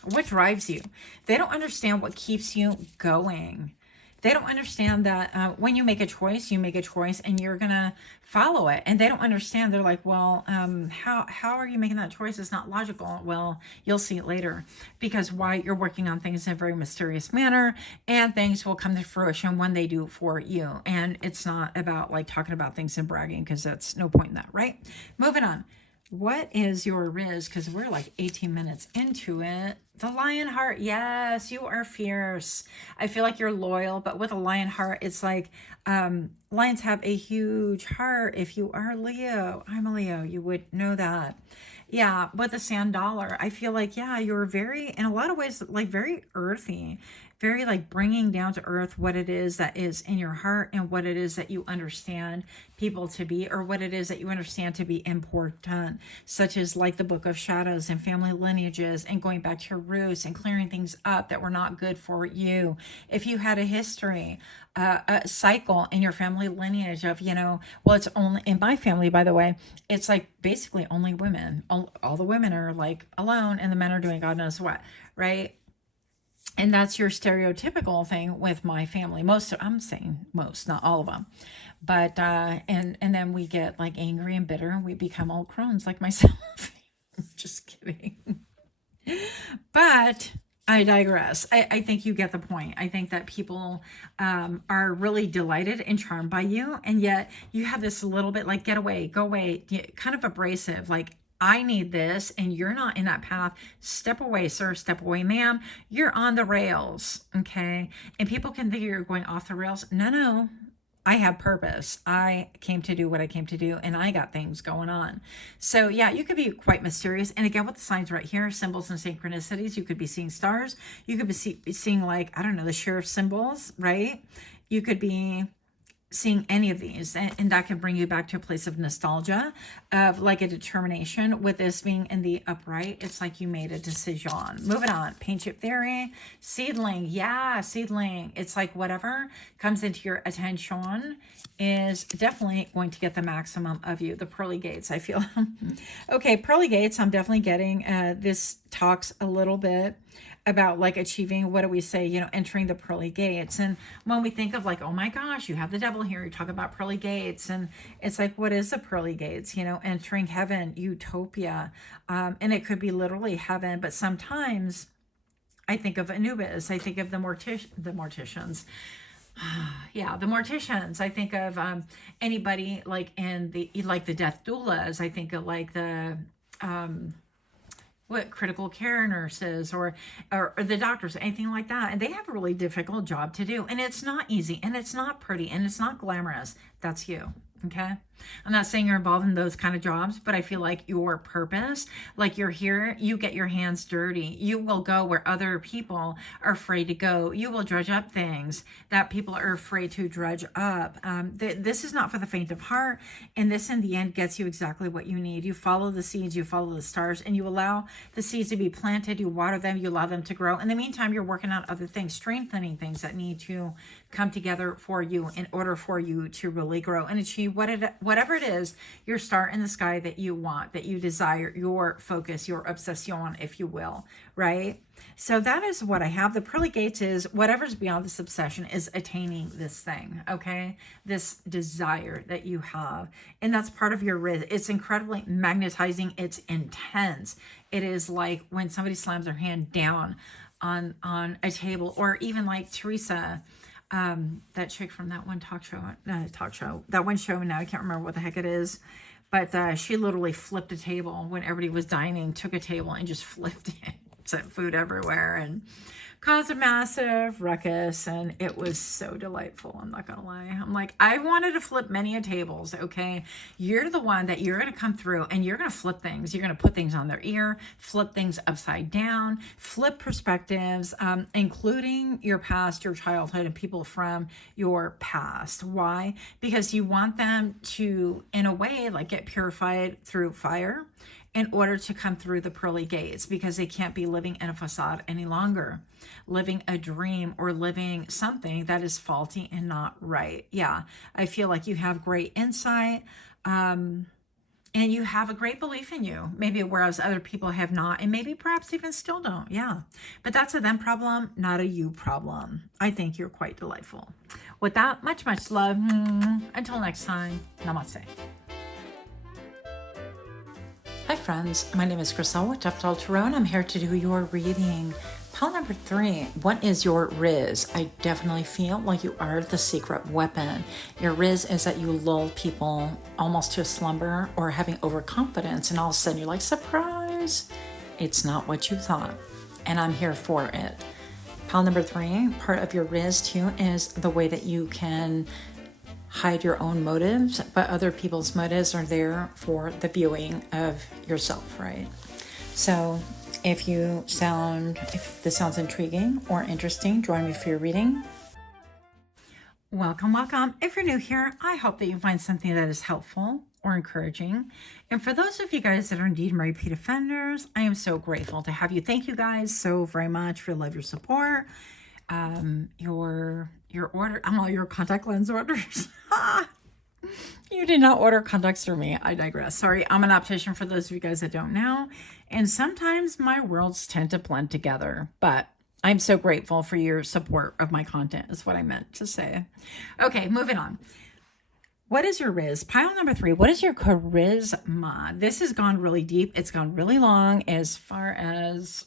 what drives you. They don't understand what keeps you going. They don't understand that when you make a choice, and you're going to follow it. And they don't understand. They're like, well, how are you making that choice? It's not logical. Well, you'll see it later, because why, you're working on things in a very mysterious manner, and things will come to fruition when they do for you. And it's not about like talking about things and bragging, because that's no point in that, right? Moving on. What is your RIZZ? Because we're like 18 minutes into it. The lion heart. Yes, you are fierce. I feel like you're loyal, but with a lion heart, it's like lions have a huge heart. If you are Leo, I'm a Leo, you would know that. Yeah, with the sand dollar, I feel like, yeah, you're very, in a lot of ways, like very earthy, very like bringing down to earth what it is that is in your heart, and what it is that you understand people to be, or what it is that you understand to be important, such as like the book of shadows and family lineages, and going back to your roots and clearing things up that were not good for you. If you had a history, a cycle in your family lineage of, well, it's only in my family, by the way, it's like basically only women. All the women are like alone, and the men are doing God knows what, right? And that's your stereotypical thing with my family. I'm saying most, not all of them. But, and then we get like angry and bitter, and we become old crones like myself. Just kidding. But I digress. I think you get the point. I think that people are really delighted and charmed by you. And yet you have this little bit like, get away, go away, kind of abrasive, like, I need this, and you're not in that path. Step away, sir. Step away, ma'am. You're on the rails, okay? And people can think you're going off the rails. No. I have purpose. I came to do what I came to do, and I got things going on. So yeah, you could be quite mysterious. And again, with the signs right here, symbols and synchronicities, you could be seeing stars. You could be seeing, like, I don't know, the sheriff symbols, right? You could be seeing any of these, and that can bring you back to a place of nostalgia, of like a determination. With this being in the upright, it's like you made a decision. Moving on, paint chip theory, seedling. Yeah, seedling. It's like whatever comes into your attention is definitely going to get the maximum of you. The pearly gates, I feel. Okay, pearly gates, I'm definitely getting, this talks a little bit about like achieving, what do we say, entering the pearly gates. And when we think of like, oh my gosh, you have the devil here, you talk about pearly gates, and it's like, what is the pearly gates? Entering heaven, utopia. And it could be literally heaven, but sometimes I think of Anubis, I think of the morticians. Yeah, the morticians. I think of anybody like in the death doulas. I think of like the what critical care nurses, or the doctors, anything like that. And they have a really difficult job to do. And it's not easy, and it's not pretty, and it's not glamorous. That's you. Okay. I'm not saying you're involved in those kind of jobs, but I feel like your purpose, like you're here, you get your hands dirty. You will go where other people are afraid to go. You will dredge up things that people are afraid to dredge up. This is not for the faint of heart. And this in the end gets you exactly what you need. You follow the seeds, you follow the stars, and you allow the seeds to be planted. You water them, you allow them to grow. In the meantime, you're working on other things, strengthening things that need to come together for you in order for you to really grow and achieve whatever it is, your star in the sky that you want, that you desire, your focus, your obsession, if you will, right? So that is what I have. The pearly gates is whatever's beyond this obsession is attaining this thing, okay? This desire that you have. And that's part of your RIZZ. It's incredibly magnetizing. It's intense. It is like when somebody slams their hand down on a table, or even like Teresa, that chick from that one that one show, now I can't remember what the heck it is, but she literally flipped a table when everybody was dining, took a table and just flipped it, set food everywhere, and caused a massive ruckus. And it was so delightful, I'm not gonna lie. I'm like, I wanted to flip many a tables. Okay, you're the one that you're gonna come through and you're gonna flip things. You're gonna put things on their ear, flip things upside down, flip perspectives, including your past, your childhood, and people from your past. Why? Because you want them to, in a way, like get purified through fire in order to come through the pearly gates, because they can't be living in a facade any longer, living a dream or living something that is faulty and not right. Yeah, I feel like you have great insight, and you have a great belief in you, maybe whereas other people have not, and maybe perhaps even still don't. Yeah, but that's a them problem, not a you problem. I think you're quite delightful. With that, much love. Until next time, namaste. Hi friends, my name is Crystal with Toughdolltarot, and I'm here to do your reading. Pile number 3, what is your RIZZ? I definitely feel like you are the secret weapon. Your RIZZ is that you lull people almost to a slumber or having overconfidence, and all of a sudden you're like, surprise! It's not what you thought, and I'm here for it. Pile number 3, part of your RIZZ too is the way that you can hide your own motives, but other people's motives are there for the viewing of yourself, right? So if this sounds intriguing or interesting, join me for your reading. Welcome. If you're new here, I hope that you find something that is helpful or encouraging. And for those of you guys that are indeed my repeat offenders, I am so grateful to have you. Thank you guys so very much for your love, your support, your order, all your contact lens orders. You did not order contacts from me. I digress. Sorry, I'm an optician for those of you guys that don't know. And sometimes my worlds tend to blend together, but I'm so grateful for your support of my content is what I meant to say. Okay, moving on. What is your RIZZ? Pile number 3, what is your charisma? This has gone really deep. It's gone really long as far as...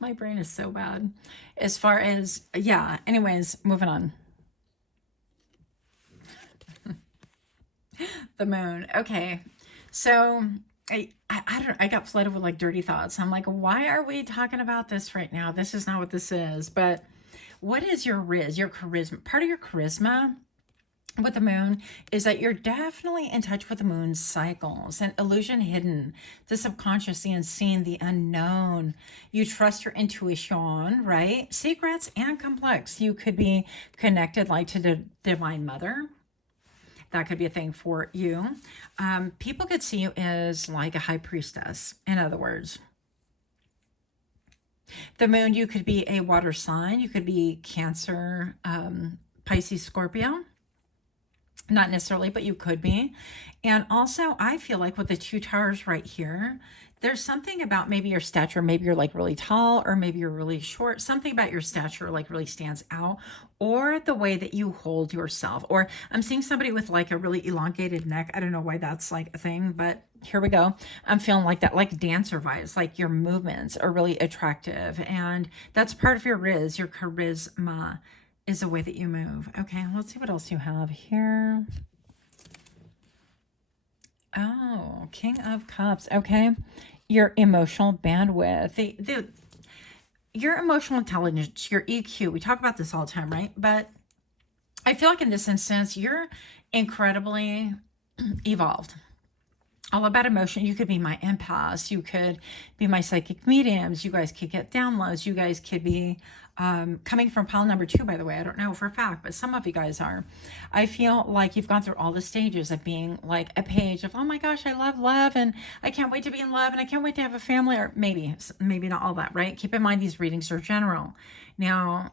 My brain is so bad. As far as, yeah, anyways, moving on. The moon. Okay. So I don't know. I got flooded with like dirty thoughts. I'm like, why are we talking about this right now? This is not what this is. But what is your RIZZ, your charisma? Part of your charisma with the moon is that you're definitely in touch with the moon's cycles and illusion hidden, the subconscious, the unseen, the unknown. You trust your intuition, right? Secrets and complex. You could be connected like to the divine mother. That could be a thing for you. People could see you as like a high priestess, in other words. The moon, you could be a water sign. You could be Cancer, Pisces, Scorpio. Not necessarily, but you could be. And also, I feel like with the two towers right here, there's something about maybe your stature. Maybe you're like really tall, or maybe you're really short. Something about your stature like really stands out, or the way that you hold yourself. Or I'm seeing somebody with like a really elongated neck. I don't know why that's like a thing, but here we go. I'm feeling like that, like dancer vibes, like your movements are really attractive. And that's part of your RIZZ, your charisma is the way that you move. Okay, let's see what else you have here. Oh, King of Cups. Okay, your emotional bandwidth, your emotional intelligence, your EQ. We talk about this all the time, right? But I feel like in this instance, you're incredibly evolved. All about emotion. You could be my empaths. You could be my psychic mediums. You guys could get downloads. You guys could be coming from pile number 2, by the way. I don't know for a fact, but some of you guys are. I feel like you've gone through all the stages of being like a page of, oh my gosh, I love love, and I can't wait to be in love, and I can't wait to have a family, or maybe not all that, right? Keep in mind these readings are general. Now,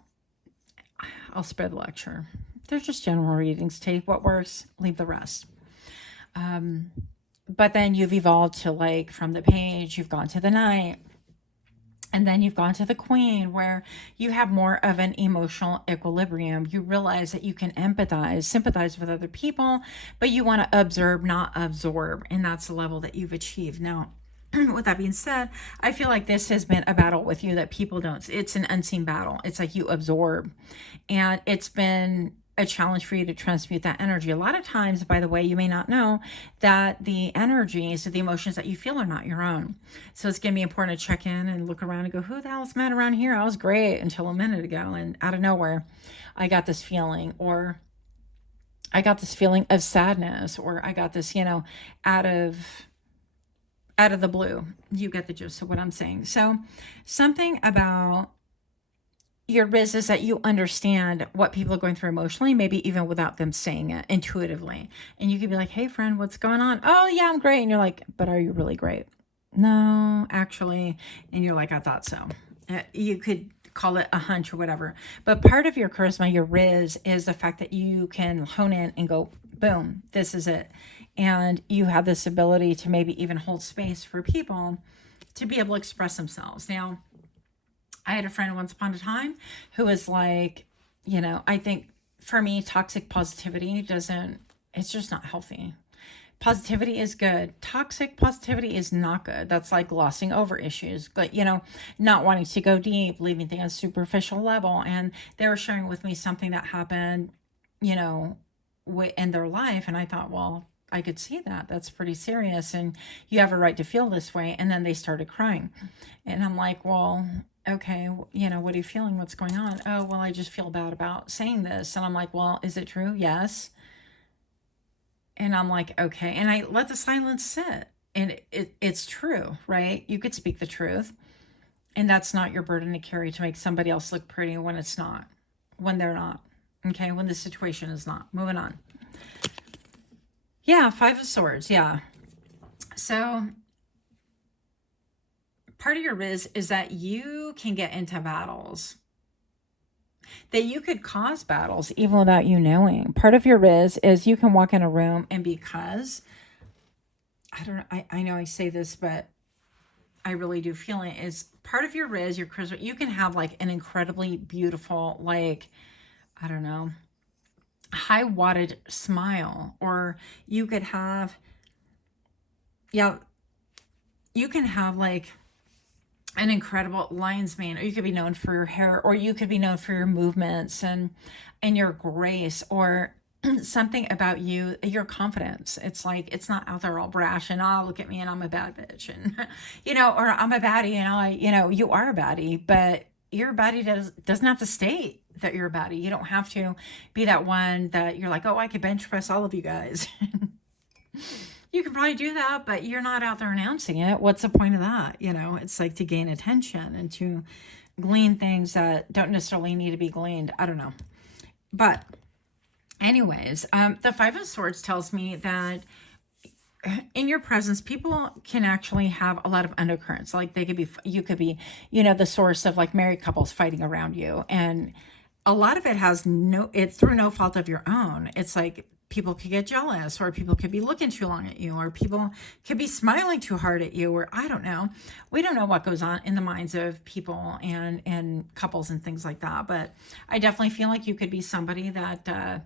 I'll spare the lecture. They're just general readings. Take what works, leave the rest. But then you've evolved to like from the page, you've gone to the knight, and then you've gone to the queen, where you have more of an emotional equilibrium. You realize that you can empathize, sympathize with other people, but you want to observe, not absorb. And that's the level that you've achieved. Now, with that being said, I feel like this has been a battle with you that people don't. It's an unseen battle. It's like you absorb. And it's been a challenge for you to transmute that energy. A lot of times, by the way, you may not know that the energies, the emotions that you feel are not your own. So it's going to be important to check in and look around and go, who the hell's mad around here? I was great until a minute ago. And out of nowhere, I got this feeling, or I got this feeling of sadness, or I got this, out of the blue. You get the gist of what I'm saying. So something about your RIZZ is that you understand what people are going through emotionally, maybe even without them saying it intuitively. And you could be like, hey friend, what's going on? Oh yeah, I'm great. And you're like, but are you really great? No, actually. And you're like, I thought so. You could call it a hunch or whatever. But part of your charisma, your RIZZ, is the fact that you can hone in and go, boom, this is it. And you have this ability to maybe even hold space for people to be able to express themselves. Now, I had a friend once upon a time who was like, I think for me, toxic positivity it's just not healthy. Positivity is good. Toxic positivity is not good. That's like glossing over issues, but not wanting to go deep, leaving things at a superficial level. And they were sharing with me something that happened, in their life. And I thought, well, I could see that. That's pretty serious. And you have a right to feel this way. And then they started crying. And I'm like, well, okay, what are you feeling? What's going on? Oh, well, I just feel bad about saying this. And I'm like, well, is it true? Yes. And I'm like, okay. And I let the silence sit. And it's true, right? You could speak the truth. And that's not your burden to carry to make somebody else look pretty when it's not, when they're not. Okay, when the situation is not. Moving on. Yeah, 5 of Swords. Yeah. So part of your RIZZ is that you can get into battles, that you could cause battles even without you knowing. Part of your RIZZ is you can walk in a room, and because, I know I say this, but I really do feel it, is part of your RIZZ, your charisma. You can have like an incredibly beautiful, like, I don't know, high wattage smile, or you could have, you can have like an incredible lion's mane, or you could be known for your hair, or you could be known for your movements and your grace, or something about you, your confidence. It's like, it's not out there all brash and, oh, look at me and I'm a bad bitch, and or I'm a baddie, and you are a baddie, but your baddie doesn't have to state that you're a baddie. You don't have to be that one that you're like, oh, I could bench press all of you guys. You can probably do that, but you're not out there announcing it. What's the point of that? You know, it's like to gain attention and to glean things that don't necessarily need to be gleaned. I don't know. But anyways, the Five of Swords tells me that in your presence, people can actually have a lot of undercurrents. Like they could be, you could be, you know, the source of like married couples fighting around you. And a lot of it has it's through no fault of your own. It's like people could get jealous, or people could be looking too long at you, or people could be smiling too hard at you, or I don't know. We don't know what goes on in the minds of people and couples and things like that. But I definitely feel like you could be somebody that,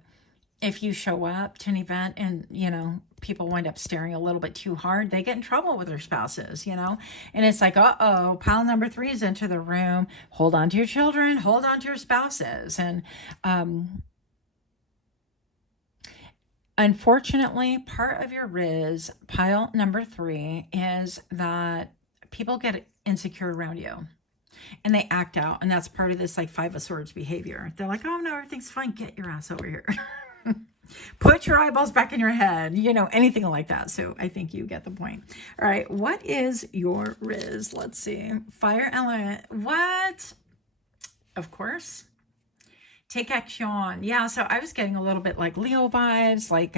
if you show up to an event and, you know, people wind up staring a little bit too hard, they get in trouble with their spouses, you know? And it's like, uh-oh, pile number 3 is into the room. Hold on to your children, hold on to your spouses. And unfortunately, part of your RIZZ, pile number 3, is that people get insecure around you. And they act out. And that's part of this like Five of Swords behavior. They're like, oh no, everything's fine. Get your ass over here. Put your eyeballs back in your head, you know, anything like that. So I think you get the point. All right. What is your RIZZ? Let's see. Fire element. What? Of course. Take action. Yeah. So I was getting a little bit like Leo vibes, like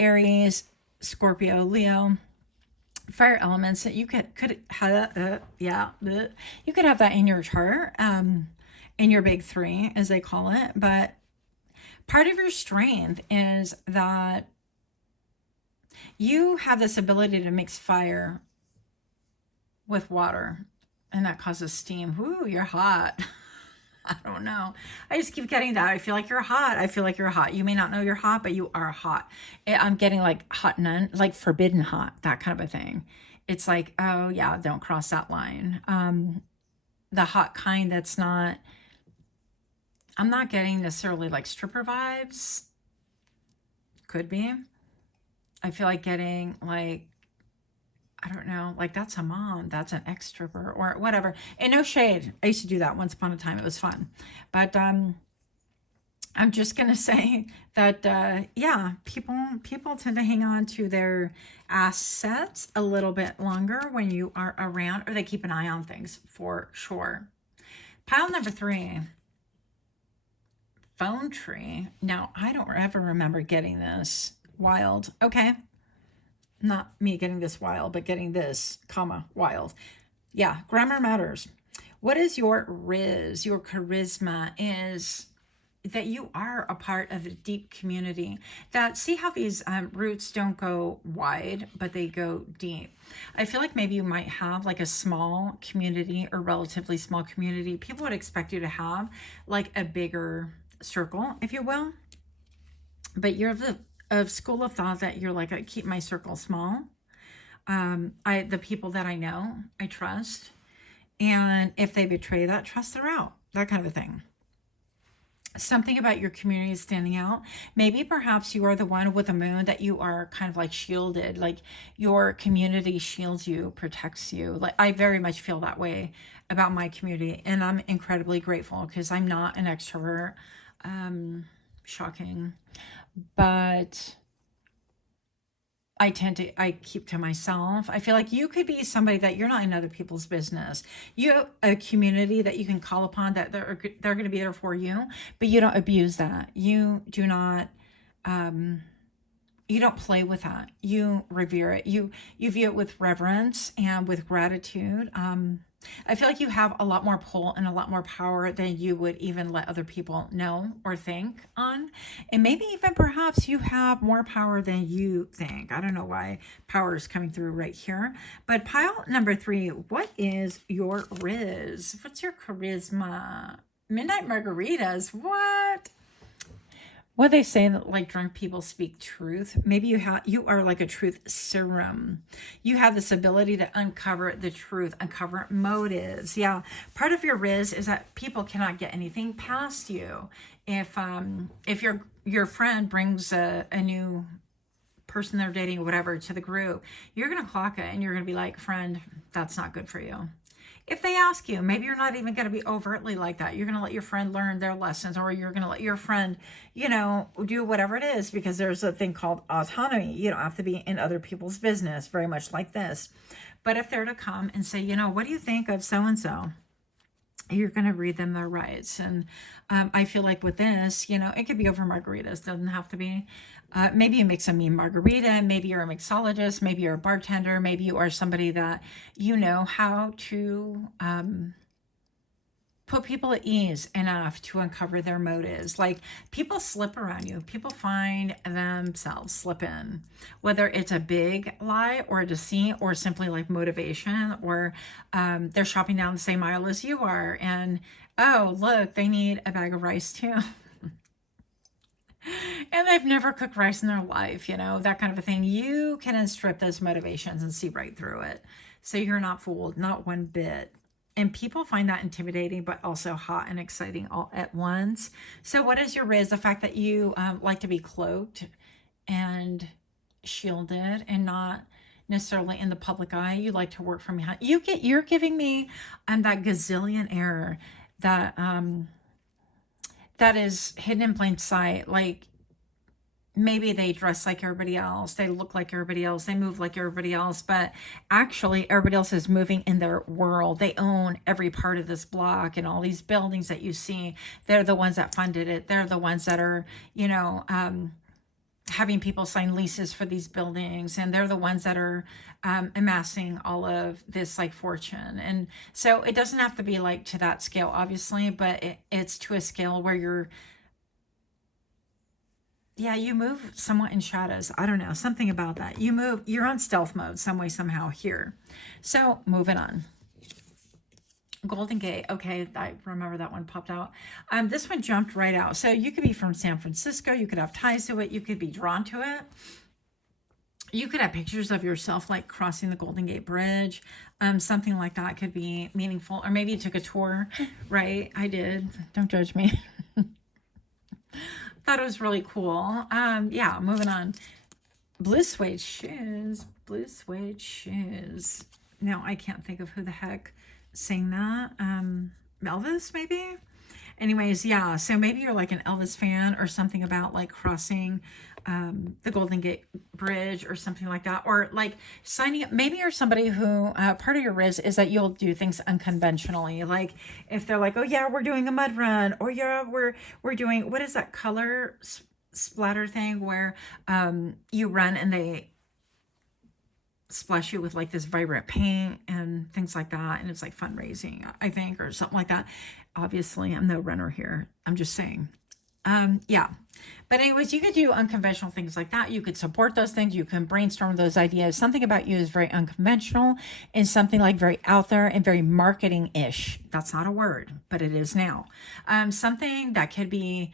Aries, Scorpio, Leo. Fire elements that you could have you could have that in your chart, in your big 3 as they call it. But part of your strength is that you have this ability to mix fire with water, and that causes steam. Ooh, you're hot. I don't know. I just keep getting that. I feel like you're hot. I feel like you're hot. You may not know you're hot, but you are hot. I'm getting like hot nun, like forbidden hot, that kind of a thing. It's like, oh yeah, don't cross that line. The hot kind that's not, I'm not getting necessarily like stripper vibes. Could be. I feel like getting like, I don't know, like that's a mom, that's an ex-stripper or whatever. And no shade. I used to do that once upon a time. It was fun. But I'm just going to say that, yeah, people tend to hang on to their assets a little bit longer when you are around, or they keep an eye on things for sure. Pile number 3, phone tree. Now, I don't ever remember getting this. Wild. Okay. Not me getting this wild, but getting this, comma, wild. Yeah, grammar matters. What is your RIZZ? Your charisma is that you are a part of a deep community. That, see how these roots don't go wide, but they go deep. I feel like maybe you might have like a small community or relatively small community. People would expect you to have like a bigger circle, if you will. But you're of school of thought that you're like, I keep my circle small. The people that I know, I trust. And if they betray that trust, they're out. That kind of a thing. Something about your community is standing out. Maybe perhaps you are the one with a moon that you are kind of like shielded. Like your community shields you, protects you. Like I very much feel that way about my community. And I'm incredibly grateful because I'm not an extrovert. Shocking. But I keep to myself. I feel like you could be somebody that you're not in other people's business. You have a community that you can call upon, that they're going to be there for you, but you don't abuse that. You do not, you don't play with that. You revere it. You view it with reverence and with gratitude. I feel like you have a lot more pull and a lot more power than you would even let other people know or think on. And maybe even perhaps you have more power than you think. I don't know why power is coming through right here. But pile number 3, what is your RIZZ? What's your charisma? Midnight margaritas. What? What they say that like drunk people speak truth. Maybe you are like a truth serum. You have this ability to uncover the truth, uncover motives. Yeah, part of your RIZZ is that people cannot get anything past you. If your friend brings a new person they're dating or whatever to the group, you're gonna clock it and you're gonna be like, friend, that's not good for you. if they ask you, maybe you're not even going to be overtly like that. You're going to let your friend learn their lessons, or you're going to let your friend, do whatever it is, because there's a thing called autonomy. You don't have to be in other people's business, very much like this. But if they're to come and say, what do you think of so-and-so? You're going to read them their rights. And I feel like with this, it could be over margaritas. Doesn't have to be. Maybe you make some mean margarita. Maybe you're a mixologist. Maybe you're a bartender. Maybe you are somebody that you know how to put people at ease enough to uncover their motives. Like, people slip around you. People find themselves slip in, whether it's a big lie or a deceit, or simply like motivation, or they're shopping down the same aisle as you are. And, oh, look, they need a bag of rice too. And they've never cooked rice in their life, that kind of a thing. You can unstrip those motivations and see right through it. So you're not fooled, not one bit. And people find that intimidating, but also hot and exciting all at once. So what is your RIZZ? The fact that you like to be cloaked and shielded and not necessarily in the public eye. You like to work from behind. You're giving me that gazillion air that that is hidden in plain sight. Like, maybe they dress like everybody else, they look like everybody else, they move like everybody else, but actually everybody else is moving in their world. They own every part of this block and all these buildings that you see. They're the ones that funded it. They're the ones that are, having people sign leases for these buildings, and they're the ones that are amassing all of this like fortune. And so it doesn't have to be like to that scale, obviously, but it's to a scale where you move somewhat in shadows. I don't know, something about that. You're on stealth mode some way, somehow here. So moving on. Golden Gate. Okay, I remember that one popped out. This one jumped right out. So you could be from San Francisco. You could have ties to it. You could be drawn to it. You could have pictures of yourself like crossing the Golden Gate Bridge. Something like that could be meaningful. Or maybe you took a tour, right? I did. Don't judge me. Thought it was really cool. Yeah, moving on. Blue suede shoes. Blue suede shoes. Now, I can't think of who the heck sang that. Elvis, maybe? Anyways, yeah, so maybe you're like an Elvis fan, or something about like crossing the Golden Gate Bridge or something like that, or like signing up. Maybe you're somebody who part of your RIZZ is that you'll do things unconventionally. Like, if they're like, oh yeah, we're doing a mud run, or yeah, we're doing, what is that color splatter thing where you run and they splash you with like this vibrant paint and things like that, and it's like fundraising, I think, or something like that. Obviously, I'm no runner here. I'm just saying. Yeah. But anyways, you could do unconventional things like that. You could support those things. You can brainstorm those ideas. Something about you is very unconventional and something like very out there and very marketing-ish. That's not a word, but it is now. Something that could be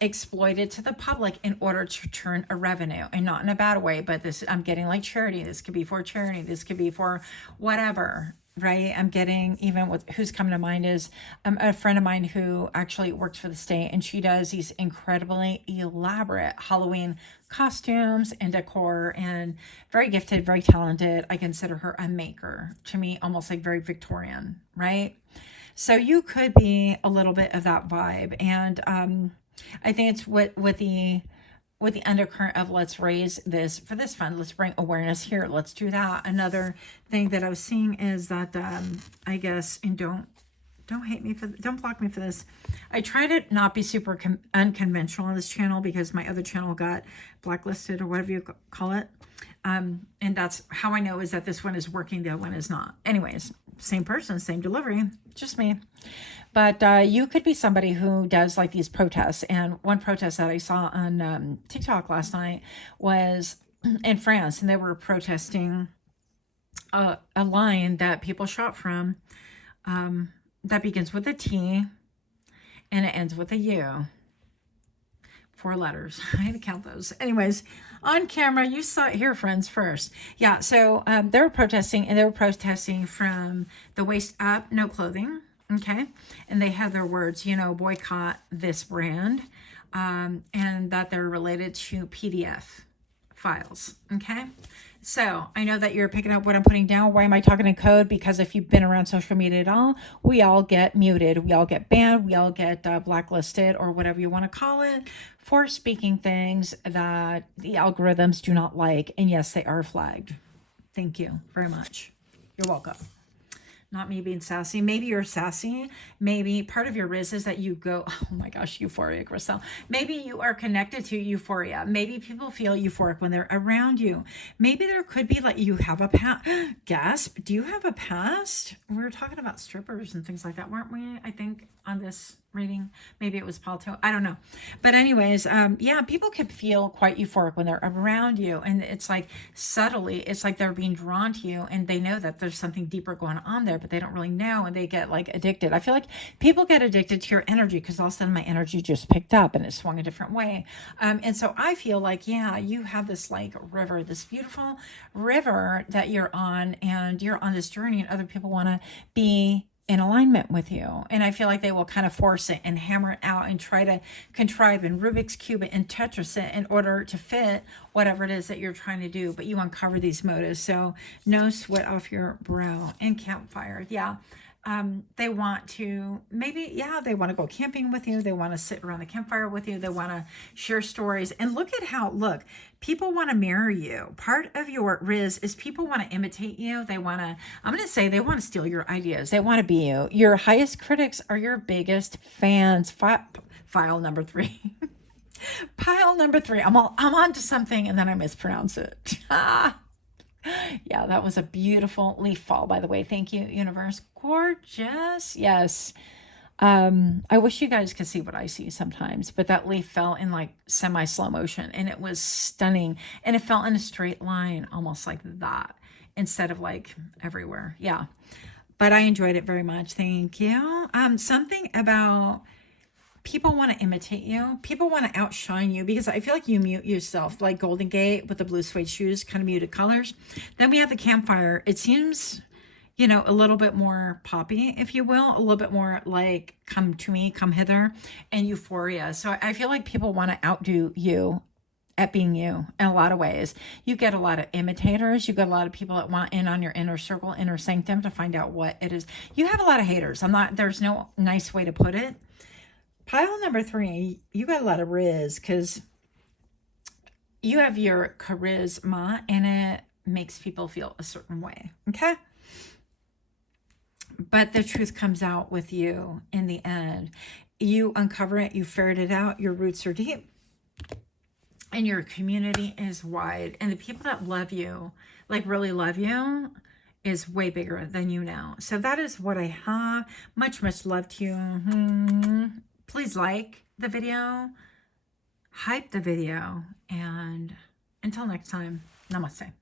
exploited to the public in order to turn a revenue, and not in a bad way, but this, I'm getting like charity. This could be for charity. This could be for whatever. Right? I'm getting, even with who's coming to mind is a friend of mine who actually works for the state, and she does these incredibly elaborate Halloween costumes and decor, and very gifted, very talented. I consider her a maker, to me, almost like very Victorian, right? So you could be a little bit of that vibe. And I think it's with the undercurrent of, let's raise this for this fund, let's bring awareness here, let's do that. Another thing that I was seeing is that I guess, and don't hate me for, don't block me for this, I try to not be super unconventional on this channel, because my other channel got blacklisted, or whatever you call it, and that's how I know is that this one is working, the other one is not. Anyways, same person, same delivery, just me. But you could be somebody who does like these protests. And one protest that I saw on TikTok last night was in France, and they were protesting a line that people shop from that begins with a T and it ends with a U. 4 letters. I had to count those. Anyways, on camera, you saw it here, friends, first. Yeah, so they were protesting, and they were protesting from the waist up, no clothing. Okay. And they had their words, boycott this brand, and that they're related to PDF files. Okay. So I know that you're picking up what I'm putting down. Why am I talking in code? Because if you've been around social media at all, we all get muted. We all get banned. We all get blacklisted, or whatever you want to call it, for speaking things that the algorithms do not like. And yes, they are flagged. Thank you very much. You're welcome. Not me being sassy. Maybe you're sassy. Maybe part of your RIZZ is that you go, oh my gosh, euphoria, Crystal. Maybe you are connected to euphoria. Maybe people feel euphoric when they're around you. Maybe there could be like you have a past. Gasp. Do you have a past? We were talking about strippers and things like that, weren't we? I think on this reading. Maybe it was Palto. I don't know. But anyways, yeah, people can feel quite euphoric when they're around you. And it's like subtly, it's like they're being drawn to you and they know that there's something deeper going on there, but they don't really know, and they get like addicted. I feel like people get addicted to your energy because all of a sudden my energy just picked up and it swung a different way. And so I feel like, yeah, you have this like river, this beautiful river that you're on, and you're on this journey, and other people want to be in alignment with you. And I feel like they will kind of force it and hammer it out and try to contrive and Rubik's Cube it and Tetris it in order to fit whatever it is that you're trying to do. But you uncover these motives. So no sweat off your brow. And campfire. Yeah. They want to maybe, yeah, they want to go camping with you. They want to sit around the campfire with you. They want to share stories. And look at how, look, people want to mirror you. Part of your RIZZ is people want to imitate you. They want to, I'm going to say they want to steal your ideas. They want to be you. Your highest critics are your biggest fans. File number 3. Pile number 3. I'm on to something and then I mispronounce it. Yeah, that was a beautiful leaf fall, by the way. Thank you, universe. Gorgeous. Yes. I wish you guys could see what I see sometimes, but that leaf fell in like semi slow motion and it was stunning, and it fell in a straight line, almost like that, instead of like everywhere. Yeah. But I enjoyed it very much. Thank you. Something about people want to imitate you. People want to outshine you, because I feel like you mute yourself, like Golden Gate with the blue suede shoes, kind of muted colors. Then we have the campfire. It seems, you know, a little bit more poppy, if you will, a little bit more like come to me, come hither, and euphoria. So I feel like people want to outdo you at being you in a lot of ways. You get a lot of imitators. You get a lot of people that want in on your inner circle, inner sanctum, to find out what it is. You have a lot of haters. There's no nice way to put it. Pile number 3, you got a lot of RIZZ because you have your charisma and it makes people feel a certain way. Okay. But the truth comes out with you in the end. You uncover it, you ferret it out, your roots are deep, and your community is wide. And the people that love you, like really love you, is way bigger than you know. So that is what I have. Much, much love to you. Please like the video, hype the video, and until next time, namaste.